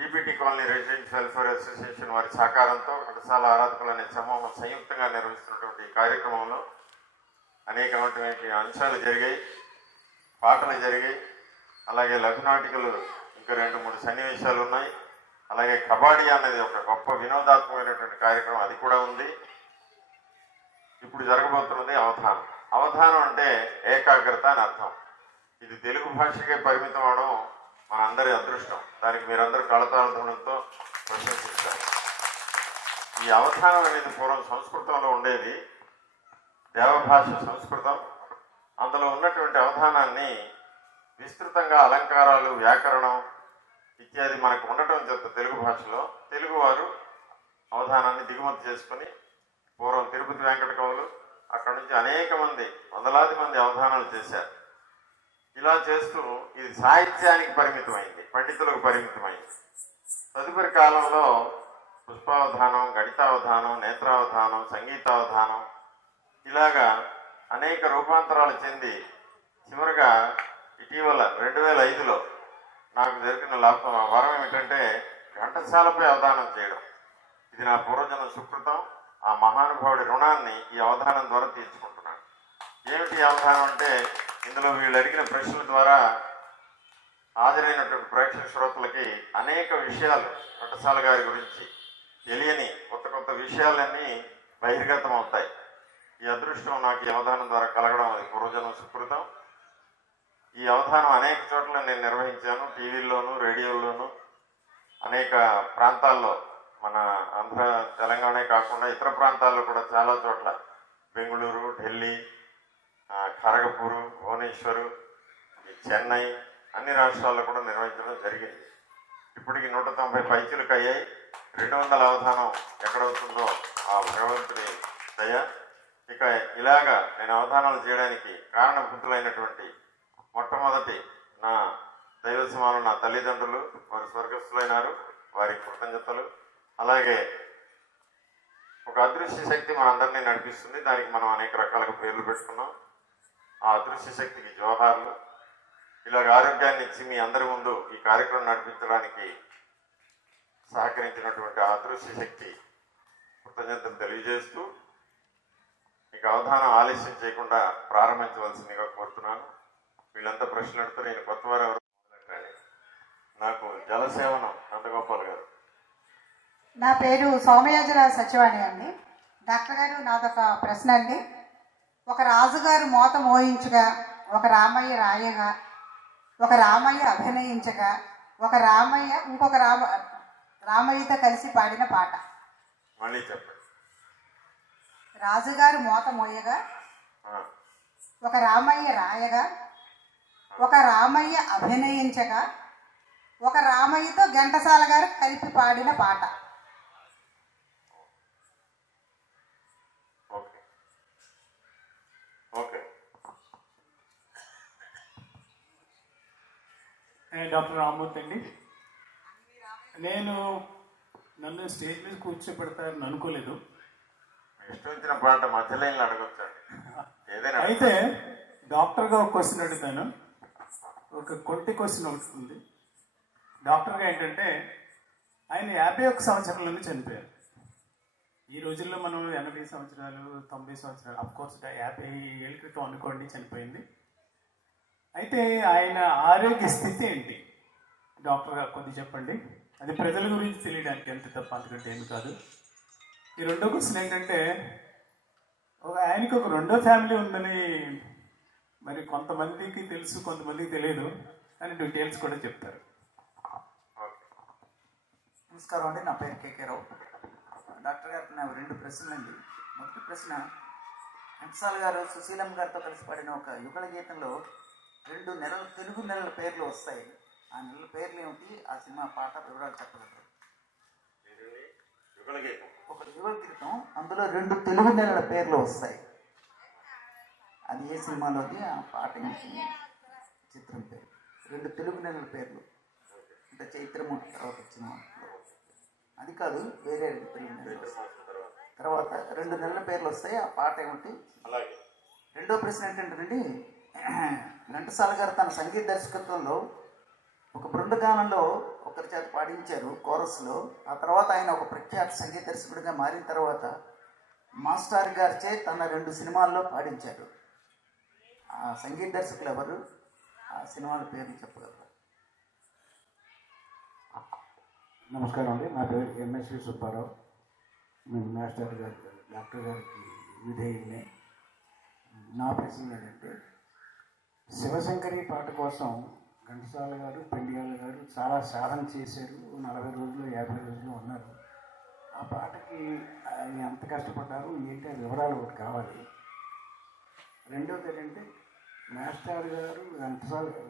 TPT colony resident welfare association వారి సహకారంతో ఘంటసాల ఆరాధకులు అనే సమూహం సంయుక్తంగా నిర్వహిస్తున్నటువంటి ఈ కార్యక్రమంలో అనేకమైనటువంటి అంశాలు జరిగాయి, పాటలు జరిగాయి, అలాగే లఘునాటికలు ఇంకా 2-3 సన్నివేశాలు ఉన్నాయి. అలాగే కబడ్డీ అనేది ఒక గొప్ప వినోదాత్మకమైనటువంటి కార్యక్రమం, అది కూడా ఉంది. ఇప్పుడు జరగబోతున్నది అవధానం. అవధానం అంటే ఏకాగ్రత అని అర్థం. ఇది తెలుగు భాషకే పరిమితం అవడం మనందరి అదృష్టం. దానికి మీరందరూ కళతాళంతో ప్రశంసిస్తారు. ఈ అవధానం అనేది పూర్వం సంస్కృతంలో ఉండేది, దేవభాష సంస్కృతం. అందులో ఉన్నటువంటి అవధానాన్ని విస్తృతంగా అలంకారాలు, వ్యాకరణం ఇత్యాది మనకు ఉండటం చేత తెలుగు భాషలో తెలుగువారు అవధానాన్ని దిగుమతి చేసుకుని పూర్వం తిరుపతి వెంకట కవులు అక్కడి నుంచి అనేక మంది, వందలాది మంది అవధానాలు చేశారు. ఇలా చేస్తూ ఇది సాహిత్యానికి పరిమితమైంది, పండితులకు పరిమితమైంది. తదుపరి కాలంలో పుష్పావధానం, గణితావధానం, నేత్రావధానం, సంగీతావధానం ఇలాగా అనేక రూపాంతరాలు చెంది చివరిగా ఇటీవల 2005లో నాకు జరిగిన వరం ఏమిటంటే ఘంటసాలపై అవధానం చేయడం. ఇది నా పూర్వజన్మ సుకృతం. ఆ మహానుభావుడి రుణాన్ని ఈ అవధానం ద్వారా తీర్చుకుంటున్నాను. ఏమిటి అవధానం అంటే ఇందులో వీళ్ళు అడిగిన ప్రశ్నల ద్వారా హాజరైనటువంటి ప్రేక్షక శ్రోతలకి అనేక విషయాలు ఘంటసాల గారి గురించి తెలియని కొత్త కొత్త విషయాలన్నీ బహిర్గతం అవుతాయి. ఈ అదృష్టం నాకు ఈ అవధానం ద్వారా కలగడం అది పూర్వజన్మ సుకృతం. ఈ అవధానం అనేక చోట్ల నేను నిర్వహించాను, టీవీల్లోనూ, రేడియోల్లోనూ, అనేక ప్రాంతాల్లో, మన ఆంధ్ర తెలంగాణే కాకుండా ఇతర ప్రాంతాల్లో కూడా చాలా చోట్ల, బెంగళూరు, ఢిల్లీ, ఖరగపూరు, భువనేశ్వరు, చెన్నై, అన్ని రాష్ట్రాల్లో కూడా నిర్వహించడం జరిగింది. ఇప్పటికి 190 పైచీలకు అయ్యాయి. 200 అవధానం ఎక్కడవుతుందో ఆ భగవంతుని దయ. ఇక ఇలాగా నేను అవధానాలు చేయడానికి కారణభూతులైనటువంటి మొట్టమొదటి నా దైవ సమానం నా తల్లిదండ్రులు, వారు స్వర్గస్థులైనారు, వారికి కృతజ్ఞతలు. అలాగే ఒక అదృశ్య శక్తి మనందరినీ నడిపిస్తుంది, దానికి మనం అనేక రకాలుగా పేర్లు పెట్టుకున్నాం. ఆ అదృశ్య శక్తికి జోహార్లు. ఇలాగ ఆరోగ్యాన్ని ఇచ్చి మీ అందరి ముందు ఈ కార్యక్రమం నడిపించడానికి సహకరించినటువంటి ఆ అదృశ్య శక్తి కృతజ్ఞతలు తెలియజేస్తూ ఇక అవధానం ఆలస్యం చేయకుండా ప్రారంభించవలసిందిగా కోరుతున్నాను. వీళ్ళంతా ప్రశ్నలు అడుగుతారు, నేను కొత్తవారు ఎవరు మొదలెట్టాలి. నాకు జలసేవనం నందగోపాల్ గారు. నా పేరు సౌమ్యాజరాజు సత్యవాణి అండి. డాక్టర్ గారు, నాదొక ప్రశ్న అండి. ఒక రాజుగారు మోత మోయించగా, ఒక రామయ్య రాయగా, ఒక రామయ్య అభినయించగా, ఒక రామయ్య ఇంకొక రామయ్యతో కలిసి పాడిన పాట. మళ్ళీ చెప్పండి. రాజుగారు మోత మోయగా, ఒక రామయ్య రాయగా, ఒక రామయ్య అభినయించగా, ఒక రామయ్యతో ఘంటసాల గారు కలిపి పాడిన పాట. డాక్టర్ రామ్మూర్తి అండి. నన్ను స్టేజ్ మీద కూర్చోబెడతారని అనుకోలేదు. ఇష్టం పాట మధ్యలో అడగొచ్చండి. అయితే డాక్టర్గా ఒక క్వశ్చన్ అడుగుతాను. ఒక కొంటి క్వశ్చన్ ఒకటి ఉంది. డాక్టర్గా ఏంటంటే ఆయన 51 సంవత్సరాల చనిపోయారు. ఈ రోజుల్లో మనం 80 సంవత్సరాలు 90 సంవత్సరాలు, అఫ్కోర్స్ 50 ఏళ్ళ క్రితం అనుకోండి చనిపోయింది. అయితే ఆయన ఆరోగ్య స్థితి ఏంటి డాక్టర్గా కొద్ది చెప్పండి. అది ప్రజల గురించి తెలియడానికి ఎంత తప్ప, అంతకంటే ఏమి కాదు. ఈ రెండో క్వశ్చన్ ఏంటంటే ఆయనకి ఒక రెండో ఫ్యామిలీ ఉందని మరి కొంతమందికి తెలుసు, కొంతమందికి తెలియదు, అని డీటెయిల్స్ కూడా చెప్తారు. నమస్కారం అండి, నా పేరు కేకే రావు. డాక్టర్ గారికి నా 2 ప్రశ్నలు అండి. మొదటి ప్రశ్న, ఘంటసాల గారు సుశీలమ్మ గారితో కలిసి పాడిన ఒక యుగళ గీతంలో 2 నెలల తెలుగు నెలల పేర్లు వస్తాయి. ఆ నెలల పేర్లు ఏమిటి, ఆ సినిమా పాట వివరాలు చెప్పగలరు? ఒక యుగళ గీతం, అందులో 2 తెలుగు నెలల పేర్లు వస్తాయి. అది ఏ సినిమాలోది, ఆ పాట ఏంటి, చిత్రం పేరు? 2 తెలుగు నెలల పేర్లు, అంటే చైత్రము తర్వాత వచ్చిన అది కాదు, వేరే 2 తెలుగు నెలలు. తర్వాత 2 నెలల పేర్లు వస్తాయి, ఆ పాట ఏమిటి? రెండో ప్రశ్న ఏంటంటేనండి, ఘంటసాల గారు తన సంగీత దర్శకత్వంలో ఒక బృందగానంలో ఒకరి చేత పాడించారు కోరస్లో. ఆ తర్వాత ఆయన ఒక ప్రఖ్యాత సంగీత దర్శకుడిగా మారిన తర్వాత మాస్టర్ గారిచే తన 2 సినిమాల్లో పాడించారు. ఆ సంగీత దర్శకులు ఎవరు? ఆ సినిమాల పేరు చెప్పగలరు? నమస్కారం అండి, నా పేరు ఎంఎస్వి సుబ్బారావు. నేను మాస్టర్ గారి డాక్టర్ గారికి విధేయుడిని. నా ప్రశ్న ఏంటంటే, శివశంకరి పాట కోసం ఘంటసాల గారు, పెండియాల గారు చాలా సాధన చేశారు. 40 రోజులు 50 రోజులు ఉన్నారు. ఆ పాటకి ఆయన ఎంత కష్టపడ్డారు ఏంటి ఆ వివరాలు ఒకటి కావాలి. రెండవది ఏంటంటే, మాస్టర్ గారు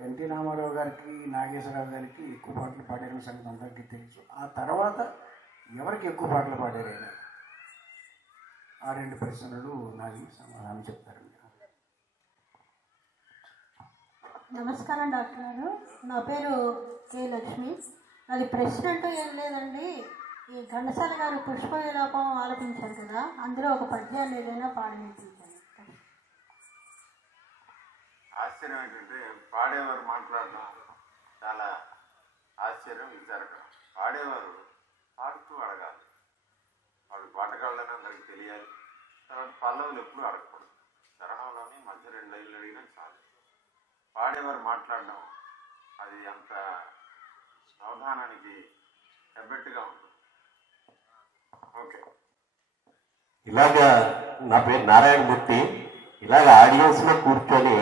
ఎన్టీ రామారావు గారికి, నాగేశ్వరరావు గారికి ఎక్కువ పాటలు పాడారని సంగతి అందరికీ తెలుసు. ఆ తర్వాత ఎవరికి ఎక్కువ పాటలు పాడారైనా? ఆ 2 ప్రశ్నలు నాకు సమాధానం చెప్తారండి. నమస్కారం డాక్టర్ గారు, నా పేరు కే లక్ష్మి. అది ప్రశ్న అంటూ ఏం లేదండి. ఈ ఘంటసాల గారు పుష్ప విలాపం ఆలపించారు కదా, అందులో ఒక పద్యాన్ని ఏదైనా పాడించాను. ఆశ్చర్యం ఏంటంటే పాడేవారు మాట్లాడడం చాలా ఆశ్చర్యం, విచారకరం. పాడేవారు పాడుతూ అడగాలి, వాళ్ళు పాటగాళ్ళని అందరికి తెలియాలి. తర్వాత పల్లవులు ఎప్పుడు అడగకూడదు, చరణంలోని మధ్య 2 లైన్లు అడిగినా చాలు. పాడేవారు మాట్లాడడం అది అంత అవధానానికి ఎబ్బెట్టుగా ఉంటుంది. ఓకే, ఇలాగా నా పేరు నారాయణమూర్తి. ఇలాగ ఆడియన్స్లో కూర్చొని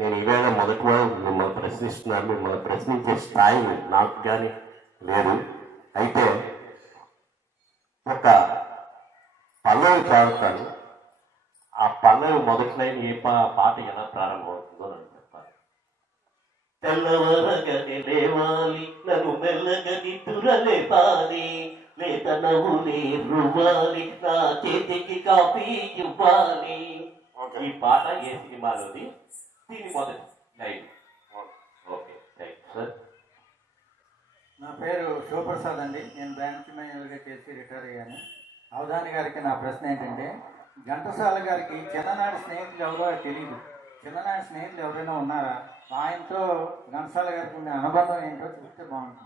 నేను ఈవేళ మొదటి మిమ్మల్ని ప్రశ్నిస్తున్నాను. మిమ్మల్ని ప్రశ్నించే స్థాయి నాకు కానీ లేదు. అయితే ఒక పల్లవి పాడుతాను. ఆ పల్లవి మొదటి లైన్ ఏ పాట ఎలా ప్రారంభమవుతుందో నాకు చెప్పాలి. తెల్లవరగని లేవాలి, నన్ను మెల్లగా నిద్రలేపాలి, లేత నవ్వులే రువాలి, నా చేతికి కాపీ ఇవ్వాలి. ఈ పాట ఏ సినిమాలోది? దీని మొదటి line. Okay, thank you sir. నా పేరు శివప్రసాద్ అండి. నేను బ్యాంక్ మేనేజర్గా చేసి రిటైర్ అయ్యాను. అవధాని గారికి నా ప్రశ్న ఏంటంటే, ఘంటసాల గారికి చిన్ననాటి స్నేహితులు ఎవరో తెలియదు. చిన్ననాటి స్నేహితులు ఎవరైనా ఉన్నారా? ఆయనతో ఘంటసాల గారికి ఉన్న అనుబంధం ఏంటో చూస్తే బాగుంటుంది.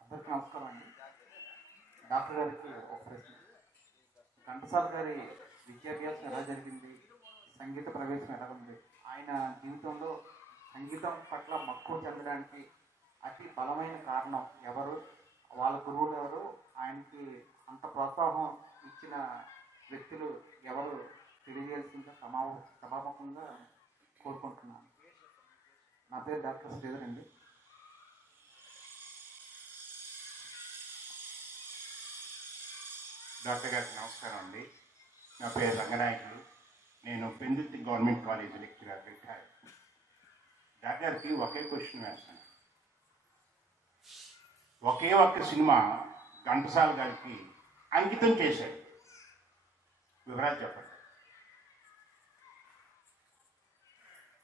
అందరికీ నమస్కారం అండి. డాక్టర్ గారికి ఒక ప్రశ్న. ఘంటసాల గారి విద్యాభ్యాసం ఎలా జరిగింది? సంగీత ప్రవేశం ఎలా ఉంది? ఆయన జీవితంలో సంగీతం పట్ల మక్కువ చెందడానికి అతి బలమైన కారణం ఎవరు? వాళ్ళ గురువులు ఎవరు? ఆయనకి అంత ప్రోత్సాహం ఇచ్చిన వ్యక్తులు ఎవరు? తెలియజేయాల్సిందిగా సభాముఖంగా కోరుకుంటున్నాను. నా పేరు డాక్టర్ శ్రీధర్ అండి. డాక్టర్ గారికి నమస్కారం అండి. నా పేరు రంగనాయకులు. నేను Pendurthi government college lecturer retire. Doctor గారికి ఒకే క్వశ్చన్ వేస్తాను. ఒకే ఒక్క సినిమా ఘంటసాల గారికి అంకితం చేశాడు, వివరాలు చెప్పండి.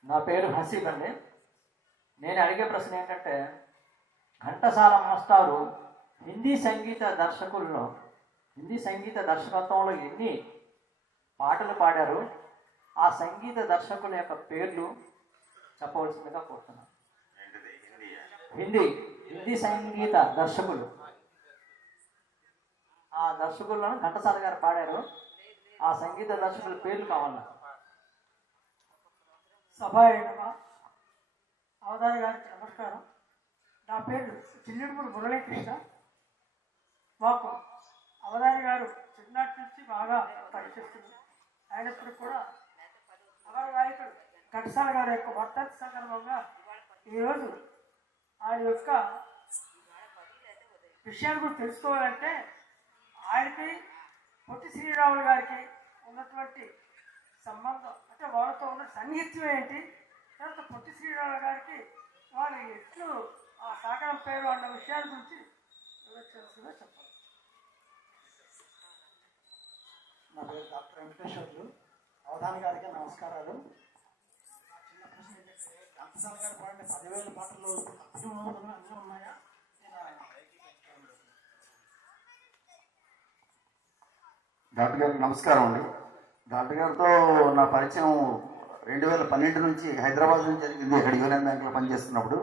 నా పేరు హసీబ్ అండి. నేను అడిగే ప్రశ్న ఏంటంటే, ఘంటసాల మాస్టారు హిందీ సంగీత దర్శకత్వంలో ఎన్ని పాటలు పాడారు? ఆ సంగీత దర్శకుల యొక్క పేర్లు చెప్పవలసిందిగా కోరుతున్నాను. హిందీ సంగీత దర్శకులు, ఆ దర్శకులను ఘంటసాల గారు పాడారు. ఆ సంగీత దర్శకుల పేర్లు కావాలన్నా. సభాయనమా అవధాని గారికి నమస్కారం. నా పేరు చిల్లుడుమూడి మురళీకృష్ణ. మాకు అవధాని గారు చిన్నటి నుంచి బాగా పరిచయిస్తుంది. అయినప్పుడు కూడా అమర నాయకుడు ఘంటసాల గారి యొక్క వర్ధంతి సందర్భంగా ఈరోజు ఆయన యొక్క విషయాలు కూడా తెలుసుకోవాలంటే ఆయనకి పొట్టి శ్రీరాములు గారికి ఉన్నటువంటి సంబంధం, అంటే వాళ్ళతో ఉన్న సన్నిహిత్యం ఏంటి, తర్వాత పొట్టి శ్రీరాములు గారికి వాళ్ళు ఎట్లు ఆ సాగరం పేరు అన్న విషయాల గురించి వివరించాల్సిందిగా చెప్పాలి. నా పేరు డాక్టర్ వెంకటేశ్వర్లు. అవధాని గారికి నమస్కారాలు. చిన్న ప్రశ్న ఏంటంటే, ఘంటసాల గారు పాడిన 10,000 పాటల్లో అన్నీ ఉన్నాయా? డాక్టర్ గారికి నమస్కారం అండి. డాక్టర్ గారితో నా పరిచయం 2012 నుంచి హైదరాబాద్ నుంచి జరిగింది. ఇక్కడ యూనియన్ బ్యాంక్లో పనిచేస్తున్నప్పుడు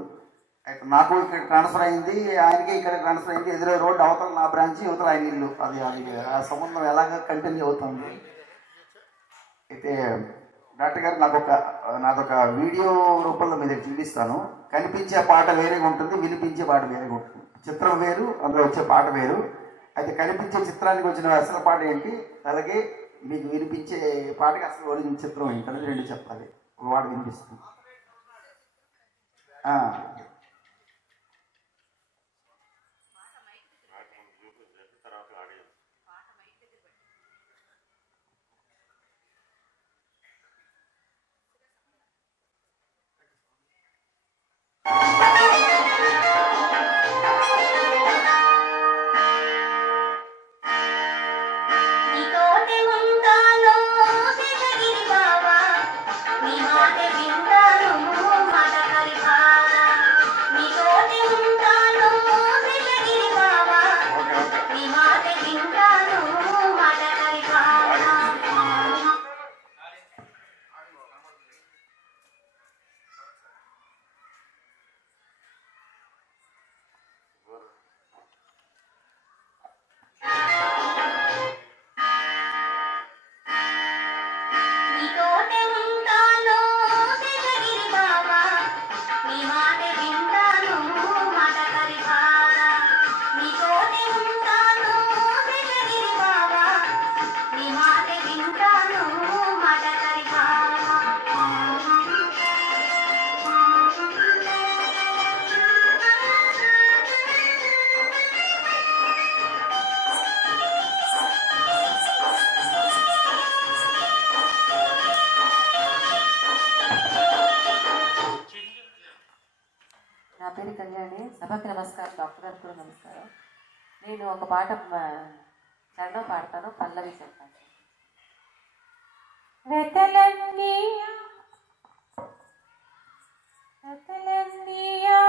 నాకు ఇక్కడ ట్రాన్స్ఫర్ అయింది, ఆయనకి ఇక్కడ ట్రాన్స్ఫర్ అయింది. ఎదురు రోడ్డు అవతల నా బ్రాంచ్, యువతల ఆయన ఇల్లు. అది ఆ సంబంధం ఎలాగ కంటిన్యూ అవుతుంది. అయితే డాక్టర్ గారు నాదొక వీడియో రూపంలో మీ దగ్గర చూపిస్తాను. కనిపించే పాట వేరేగా ఉంటుంది, వినిపించే పాట వేరేగా ఉంటుంది. చిత్రం వేరు, అందులో వచ్చే పాట వేరు. అయితే కనిపించే చిత్రానికి వచ్చిన అసలు పాట ఏంటి, అలాగే మీకు వినిపించే పాటకి అసలు ఒరిజినల్ చిత్రం ఏంటి అనేది రెండు చెప్పాలి. ఒక పాట వినిపిస్తుంది. నా పేరు కళ్యాణి. సభకి నమస్కారం, డాక్టర్ గారు కూడా నమస్కారం. నేను ఒక పాట చరణం పాడతాను, పల్లవి చెప్తాను. వెతలన్నీ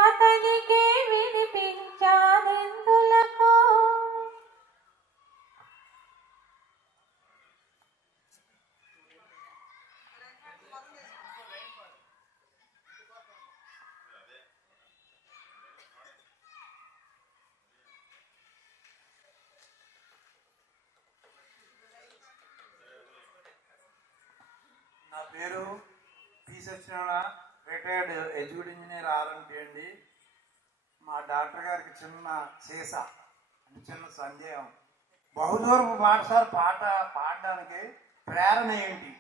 అతనికే వినిపించానెందులకు, నా పేరు P Satyanarayana, retired executive engineer RMP అండి. మా డాక్టర్ గారికి చిన్న చిన్న సందేహం. బహుదూరపు పాఠశాల పాట పాడడానికి ప్రేరణ ఏంటి?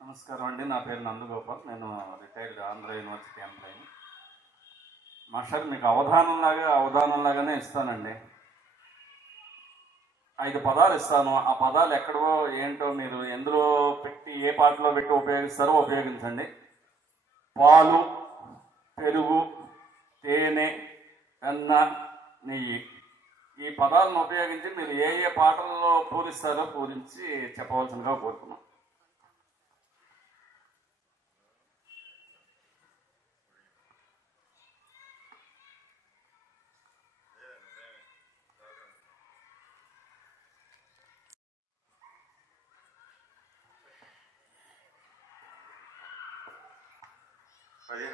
నమస్కారం అండి, నా పేరు నందగోపాల్. నేను retired Andhra university employee. Master మీకు అవధానంలాగానే ఇస్తానండి. 5 పదాలు ఇస్తాను. ఆ పదాలు ఎక్కడో ఏంటో మీరు ఎందులో పెట్టి ఏ పాటలో పెట్టి ఉపయోగిస్తారో ఉపయోగించండి. పాలు, పెరుగు, తేనె, వెన్న, నెయ్యి, ఈ పదాలను ఉపయోగించి మీరు ఏ ఏ పాటల్లో పూరిస్తారో పూరించి చెప్పవలసిందిగా కోరుతున్నాం.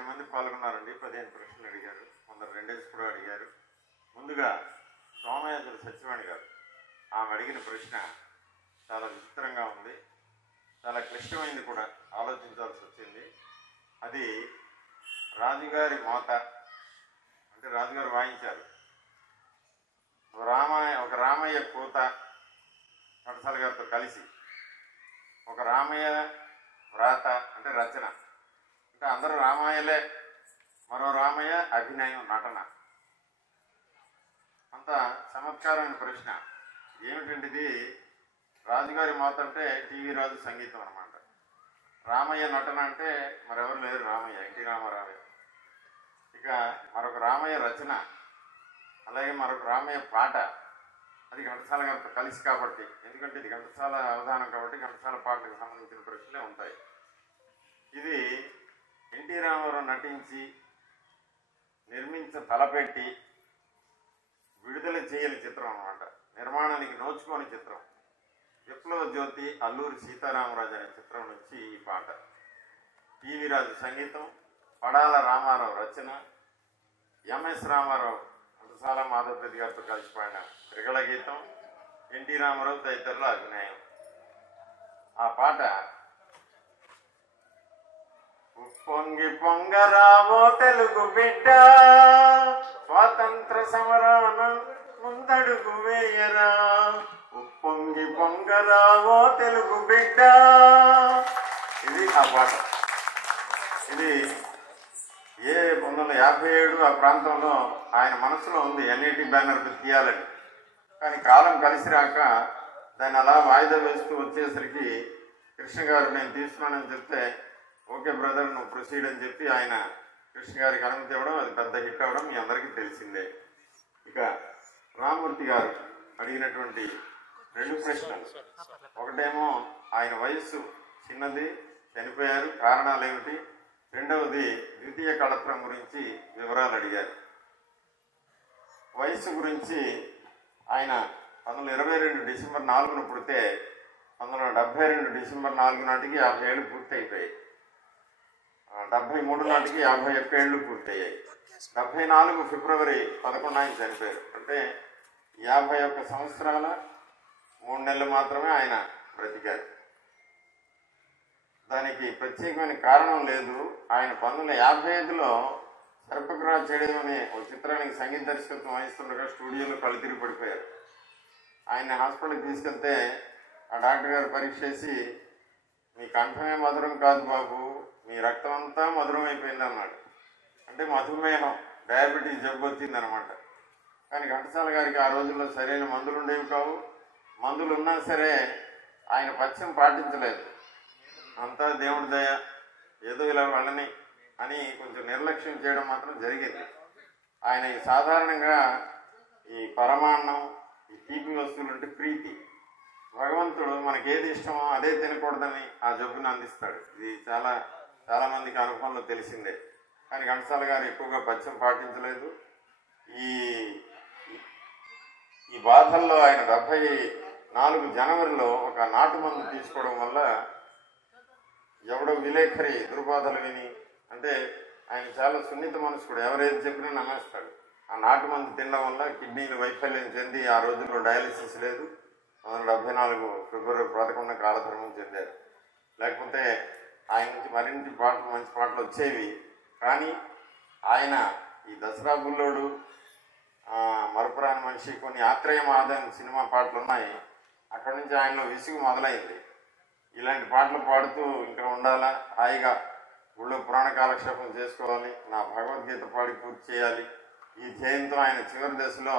మంది పాల్గొన్నారండి. 15 ప్రశ్నలు అడిగారు. కొందరు 2 కూడా అడిగారు. ముందుగా సోమయాజుల సత్యవాణి గారు, ఆమె అడిగిన ప్రశ్న చాలా విచిత్రంగా ఉంది, చాలా క్లిష్టమైంది కూడా, ఆలోచించాల్సి వచ్చింది. అది రాజుగారి మోత అంటే రాజుగారు వాయించారు. ఒక రామయ్య కూత ఘంటసాల గారితో కలిసి, ఒక రామయ్య వ్రాత అంటే రచన, అంటే అందరూ రామాయలే, మరో రామయ్య అభినయం, నటన. అంత చమత్కారమైన ప్రశ్న. ఏమిటంటే ఇది రాజుగారి మోత అంటే టీవీ రాజు సంగీతం అనమాట. రామయ్య నటన అంటే మరెవరు లేరు, రామయ్య, ఎన్టీ రామారావు. ఇక మరొక రామయ్య రచన, అలాగే మరొక రామయ్య పాట, అది ఘంటసాల గారితో కలిసి కాబట్టి, ఎందుకంటే ఇది ఘంటసాల అవధానం కాబట్టి ఘంటసాల పాటకు సంబంధించిన ప్రశ్నలే ఉంటాయి. ఇది ఎన్టీ రామారావు నటించి తలపెట్టి విడుదల చేయని చిత్రం అన్నమాట. నిర్మాణానికి నోచుకోని చిత్రం. విప్లవ జ్యోతి, అల్లూరి సీతారామరాజు అనే చిత్రం నుంచి ఈ పాట. జీవి రాజు సంగీతం, పడాల రామారావు రచన, ఎంఎస్ రామారావు ఘంటసాల మాధవపతి గారితో కలిసి పాడిన త్రిగళ గీతం, ఎన్టీ రామారావు తదితరుల అభినయం. ఆ పాట ఉప్పొంగి పొంగరావో తెలుగు బిడ్డ, స్వాతంత్ర సమరాన ముందడుగు వేయరా. ఉప్పొంగి పొంగరావో తెలుగు బిడ్డ, ఇది ఆ పాట. ఇది 1957 ఆ ప్రాంతంలో ఆయన మనసులో ఉంది ఎన్ఐటి బ్యానర్ తీయాలని. కానీ కాలం కలిసి రాక దాన్ని అలా వాయిదా వేస్తూ వచ్చేసరికి కృష్ణ గారు నేను తీసుకున్నానని చెప్తే ఓకే బ్రదర్ నువ్వు ప్రొసీడ్ అని చెప్పి ఆయన కృష్ణ గారికి అనుమతి ఇవ్వడం, అది పెద్ద హిట్ అవ్వడం మీ అందరికీ తెలిసిందే. ఇక రామమూర్తి గారు అడిగినటువంటి 2 ప్రశ్నలు, ఒకటేమో ఆయన వయస్సు చిన్నది, చనిపోయారు, కారణాలు ఏమిటి, రెండవది ద్వితీయ కళత్రం గురించి వివరాలు అడిగారు. వయస్సు గురించి ఆయన 1922 డిసెంబర్ 4న పుడితే 1972 డిసెంబర్ 4 నాటికి 50 ఏళ్ళు పూర్తి అయిపోయాయి. 73 నాటికి 51 ఏళ్ళు పూర్తయ్యాయి. 74 ఫిబ్రవరి 11 ఆయన చనిపోయారు. అంటే 51 సంవత్సరాల 3 నెలలు మాత్రమే ఆయన బ్రతికారు. దానికి ప్రత్యేకమైన కారణం లేదు. ఆయన 1955లో సర్పగ్రహ చెడు అనే ఒక చిత్రానికి సంగీత దర్శకత్వం వహిస్తుండగా స్టూడియోలో కళ్ళు తిరిగి పడిపోయారు. ఆయన హాస్పిటల్కి తీసుకెళ్తే ఆ డాక్టర్ గారు పరీక్ష చేసి మీ కంఠమే మధురం కాదు బాబు, మీ రక్తం అంతా మధురం అయిపోయింది అన్నాడు. అంటే మధుమేహం, డయాబెటీస్ జబ్బు వచ్చిందనమాట. కానీ ఘంటసాల గారికి ఆ రోజుల్లో సరైన మందులు ఉండేవి కావు. మందులు ఉన్నా సరే ఆయన పథ్యం పాటించలేదు. అంతా దేవుడి దయ, ఏదో ఇలా వెళ్ళని అని కొంచెం నిర్లక్ష్యం చేయడం మాత్రం జరిగింది. ఆయన సాధారణంగా ఈ పరమాన్నం, ఈ తీపి వస్తువులు అంటే ప్రీతి, భగవంతుడు మనకి ఏది ఇష్టమో అదే తినకూడదని ఆ జబ్బును అందిస్తాడు. ఇది చాలా మందికి అనుభవంలో తెలిసిందే. కానీ ఘంటసాల గారు ఎక్కువగా పథ్యం పాటించలేదు. ఈ బాధల్లో ఆయన 74 జనవరిలో ఒక నాటు మందు తీసుకోవడం వల్ల ఎవడో విలేఖరి దుర్బాధలు విని, అంటే ఆయన చాలా సున్నిత మనసుకుడు, ఎవరేది చెప్పినా నమ్మేస్తాడు. ఆ నాటు మందు తినడం వల్ల కిడ్నీలు వైఫల్యం చెంది ఆ రోజుల్లో డయాలిసిస్ లేదు. 1974 ఫిబ్రవరి 11 కాలధర్మం చెందారు. లేకపోతే ఆయన నుంచి మరిన్ని మంచి పాటలు వచ్చేవి. కానీ ఆయన ఈ దసరా బుల్లోడు, మరపురాని మనిషి, కొన్ని ఆత్రేయ మాధవన్ సినిమా పాటలు ఉన్నాయి. అక్కడి నుంచి ఆయనలో విసుగు మొదలైంది. ఇలాంటి పాటలు పాడుతూ ఇంకా ఉండాలా, హాయిగా ఊళ్ళో పురాణ కాలక్షేపం చేసుకోవాలి, నా భగవద్గీత పాడి పూర్తి చేయాలి. ఈ ధ్యేయంతో ఆయన చివరి దశలో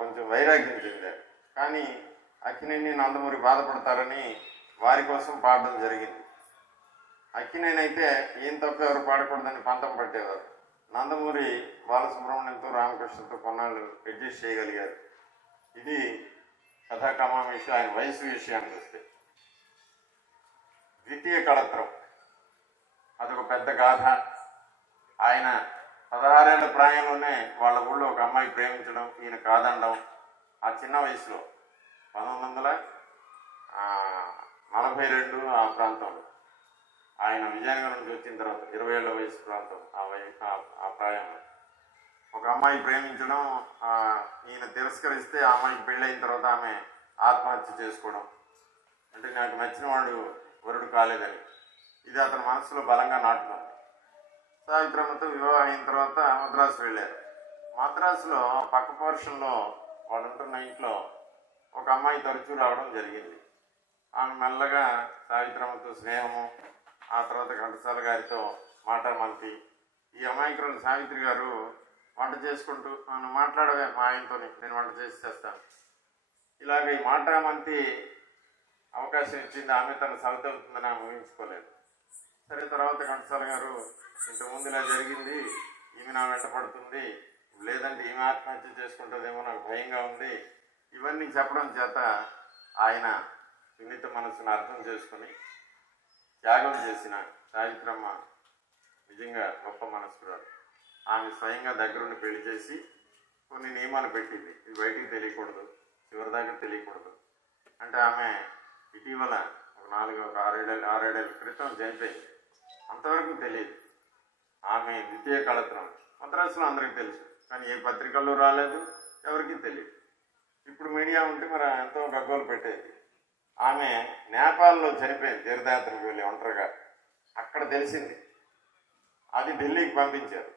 కొంచెం వైరాగ్యం చెందారు. కానీ అక్కినేని, నందమూరి బాధపడతారని వారి కోసం పాడడం జరిగింది. అక్కినేని అయితే ఏం తప్ప ఎవరు పాడకూడదని పంతం పట్టేవారు. నందమూరి బాలసుబ్రహ్మణ్యంతో, రామకృష్ణతో కొన్నాళ్ళు అడ్జస్ట్ చేయగలిగారు. ఇది కథాకమా విషయం. ఆయన వయసు విషయానికి వస్తే ద్వితీయ కళత్రం అదొక పెద్ద గాథ. ఆయన 16 ఏళ్ల ప్రాయంలోనే వాళ్ళ ఊళ్ళో ఒక అమ్మాయి ప్రేమించడం, ఈయన కాదండం. ఆ చిన్న వయసులో 1942 ఆ ప్రాంతంలో ఆయన విజయనగరం నుంచి వచ్చిన తర్వాత 20 ఏళ్ల వయసు ప్రాంతం, ఆ ప్రాయంలో ఒక అమ్మాయి ప్రేమించడం, ఈయన తిరస్కరిస్తే ఆ అమ్మాయికి పెళ్ళైన తర్వాత ఆమె ఆత్మహత్య చేసుకోవడం. అంటే నాకు నచ్చిన వాడు వరుడు కాలేదని. ఇది అతని మనసులో బలంగా నాటుకుంది. సావిత్రమ్మతో వివాహం అయిన తర్వాత మద్రాసు వెళ్ళారు. మద్రాసులో పక్క పోర్షన్లో వాళ్ళు ఉంటున్న ఇంట్లో ఒక అమ్మాయి తరచూ రావడం జరిగింది. ఆమె మెల్లగా సావిత్రమ్మతో స్నేహము, ఆ తర్వాత ఘంటసాల గారితో మాటామంతి. ఈ అమాయకురాలు సావిత్రి గారు వంట చేసుకుంటూ నన్ను మాట్లాడవే మా ఆయనతో, నేను వంట చేస్తాను. ఇలాగ ఈ మాటామంతి అవకాశం ఇచ్చింది. ఆమె తన సవిత అవుతుందని ఆమె ఊహించుకోలేదు. సరే, తర్వాత ఘంటసాల గారు ఇంతకుముందు ఇలా జరిగింది, ఈమె నా వెంట పడుతుంది, లేదంటే ఈమె ఆత్మహత్య చేసుకుంటుందేమో నాకు భయంగా ఉంది, ఇవన్నీ చెప్పడం చేత ఆయన సున్నిత మనసును అర్థం చేసుకుని త్యాగం చేసిన సావిత్రమ్మ నిజంగా గొప్ప మనస్కురాలు. ఆమె స్వయంగా దగ్గరుండి పెళ్లి చేసి కొన్ని నియమాలు పెట్టింది. ఇది బయటికి తెలియకూడదు, చివరిదాకా తెలియకూడదు. అంటే ఆమె ఇటీవల ఒక 6-7 ఏళ్ల క్రితం చనిపోయింది. అంతవరకు తెలియదు. ఆమె ద్వితీయ కళత్రం మద్రాసులో అందరికీ తెలుసు, కానీ ఏ పత్రికల్లో రాలేదు, ఎవరికీ తెలియదు. ఇప్పుడు మీడియా ఉంటే మరి ఎంతో గగ్గోలు పెట్టేది. ఆమె నేపాల్లో చనిపోయింది తీర్థయాత్రకు వెళ్ళి ఒంటరిగా. అక్కడ తెలిసింది, అది ఢిల్లీకి పంపించారు.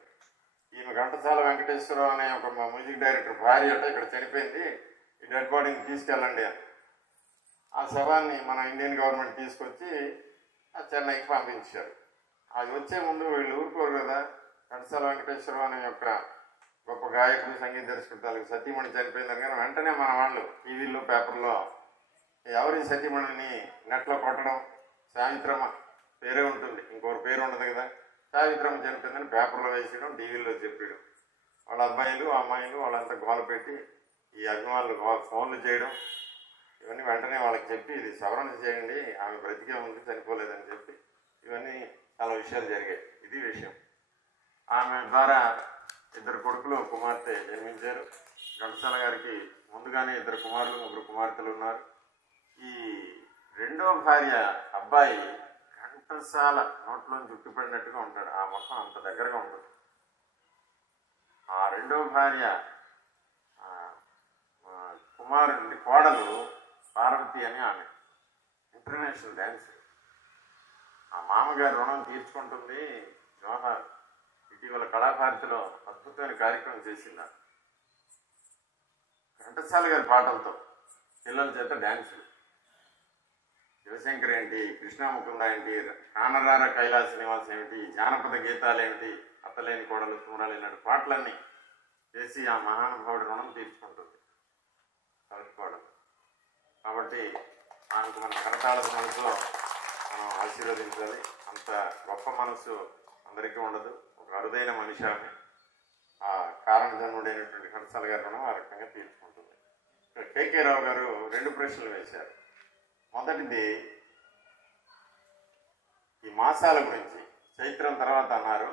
ఈమె ఘంటసాల వెంకటేశ్వరరావు అనే ఒక మ్యూజిక్ డైరెక్టర్ భార్య అంటే ఇక్కడ చనిపోయింది, ఈ డెడ్ బాడీని తీసుకెళ్ళండి అని. ఆ శవాన్ని మన ఇండియన్ గవర్నమెంట్ తీసుకొచ్చి చెన్నైకి పంపించారు. అది వచ్చే ముందు వీళ్ళు ఊరుకోరు కదా. ఘంటసాల వెంకటేశ్వరరావు అనే యొక్క గొప్ప గాయకుడు, సంగీత దర్శకుడు సతీమణి చనిపోయిందని కానీ వెంటనే మన వాళ్ళు టీవీలో పేపర్లో ఎవరి సతీమణిని నెట్లో కొట్టడం, సావిత్రమ్మ పేరే ఉంటుంది, ఇంకొకరు పేరు ఉండదు కదా, సావిత్రమ్మ చనిపోయిందని పేపర్లో వేసేయడం, టీవీలో చెప్పడం. వాళ్ళ అబ్బాయిలు అమ్మాయిలు వాళ్ళంతా గోల పెట్టి ఈ అభిమానులు ఫోన్లు చేయడం, ఇవన్నీ వెంటనే వాళ్ళకి చెప్పి ఇది సవరణ చేయండి, ఆమె బ్రతికే ఉంది చనిపోలేదని చెప్పి ఇవన్నీ చాలా విషయాలు జరిగాయి. ఇది విషయం. ఆమె ద్వారా 2 కొడుకులు కుమార్తె జన్మించారు. ఘంటసాల గారికి ముందుగానే 2 కుమారులు 3 కుమార్తెలు ఉన్నారు. ఈ రెండవ భార్య అబ్బాయి ఘంటసాల నోట్లో చుట్టుపడినట్టుగా ఉంటాడు, ఆ మొత్తం అంత దగ్గరగా ఉంటుంది. ఆ రెండవ భార్య కుమారుడి కోడలు పార్వతి అని ఆమె ఇంటర్నేషనల్ డ్యాన్సర్. ఆ మామగారి రుణం తీర్చుకుంటుంది. జవహర్ ఇటీవల కళాభారతిలో అద్భుతమైన కార్యక్రమం చేసింది. ఘంటసాల గారి పాటలతో పిల్లల చేత డ్యాన్సులు, శివశంకర్ ఏంటి, కృష్ణముకుంద ఏంటి, కానరార కైలాస నివాసం ఏమిటి, జానపద గీతాలు ఏమిటి, అత్తలేని కోడలు తూరాలు ఇలాంటి పాటలన్నీ చేసి ఆ మహానుభావుడి రుణం తీర్చుకుంటుంది కోడలు. కాబట్టి ఆమెకు మన కరతాళ మనసులో మనం ఆశీర్వదించాలి. అంత గొప్ప మనసు అందరికీ ఉండదు, ఒక అరుదైన మనిషి ఆమె. ఆ కారణ జన్ముడైనటువంటి ఘంటసాల గారి రుణం ఆ రకంగా తీర్చుకుంటుంది. ఇక్కడ కేకే రావు గారు 2 ప్రశ్నలు వేశారు. మొదటిది ఈ మాసాల గురించి, చైత్రం తర్వాత అన్నారు.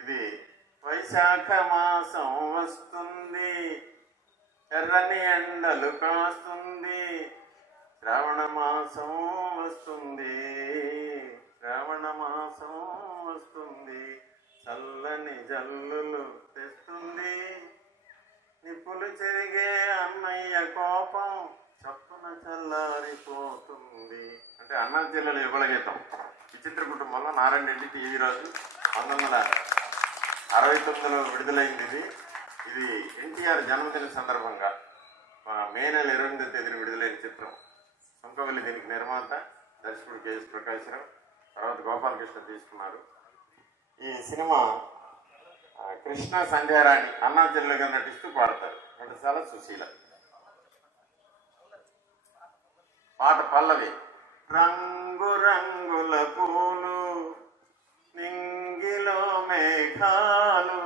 ఇది వైశాఖ మాసం వస్తుంది, ఎర్రని ఎండలు కాస్తుంది, శ్రావణ మాసం వస్తుంది, శ్రావణ మాసం వస్తుంది, చల్లని జల్లులు తెస్తుంది, నిప్పులు చెరిగే అన్నయ్య కోపం చప్పున చల్లారిపోతుంది. అంటే అన్నా చెల్లెల యుగల గీతం. విచిత్ర కుటుంబంలో నారాయణ రెడ్డి టీవీ రాజు 1969లో విడుదలైంది. ఇది ఎన్టీఆర్ జన్మదిన సందర్భంగా మే నెల 28వ తేదీన విడుదలైన చిత్రం. సొంకవల్లి దీనికి నిర్మాత, దర్శకుడు కెఎస్ ప్రకాశ్రావు, తర్వాత గోపాలకృష్ణ తీసుకున్నారు. ఈ సినిమా కృష్ణ సంధ్యారాణి అన్నా చెల్లెలుగా నటిస్తూ పాడతారు ఘంటసాల, సుశీల. పాట పల్లవి. రంగు రంగుల పూలు నింగిలో మేఘాలు,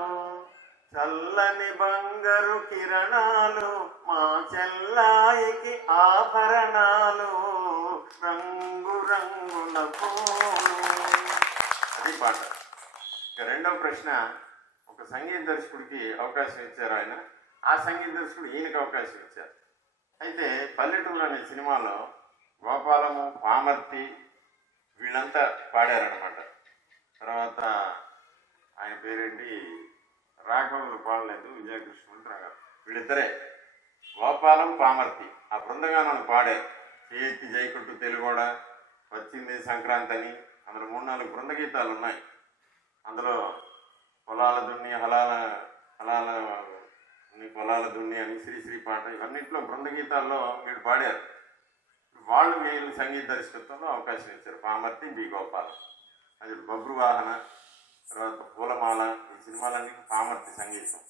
చల్లని బంగారు కిరణాలు, మా చెల్లాయికి ఆభరణాలు, రంగు రంగుల పూలు. అది పాట. ఇక రెండవ ప్రశ్న, ఒక సంగీత దర్శకుడికి అవకాశం ఇచ్చారు ఆయన. ఆ సంగీత దర్శకుడు ఈయనకి అవకాశం ఇచ్చారు. అయితే పల్లెటూరు అనే సినిమాలో గోపాలము, పామర్తి వీళ్ళంతా పాడారనమాట. తర్వాత ఆయన పేరేంటి, రాఘవులు పాడలేదు, విజయకృష్ణుడు రాఘవ్, వీళ్ళిద్దరే గోపాలం, పామర్తి ఆ బృందగానాలు పాడారు. చేతి జైకుంటూ తెలుగోడ, వచ్చింది సంక్రాంతి అని, అందులో 3-4 బృంద గీతాలు ఉన్నాయి. అందులో పొలాల దున్ని పొలాల దున్ని అని, శ్రీశ్రీ పాట, ఇవన్నింటిలో బృంద గీతాల్లో వీళ్ళు పాడారు. వీళ్ళు సంగీత దర్శకత్వంలో అవకాశం ఇచ్చారు. పామర్తి, బి గోపాలం. అది బబ్రు వాహన, తర్వాత పూలమాల, ఈ సినిమాలన్నీ పామర్తి సంగీతం.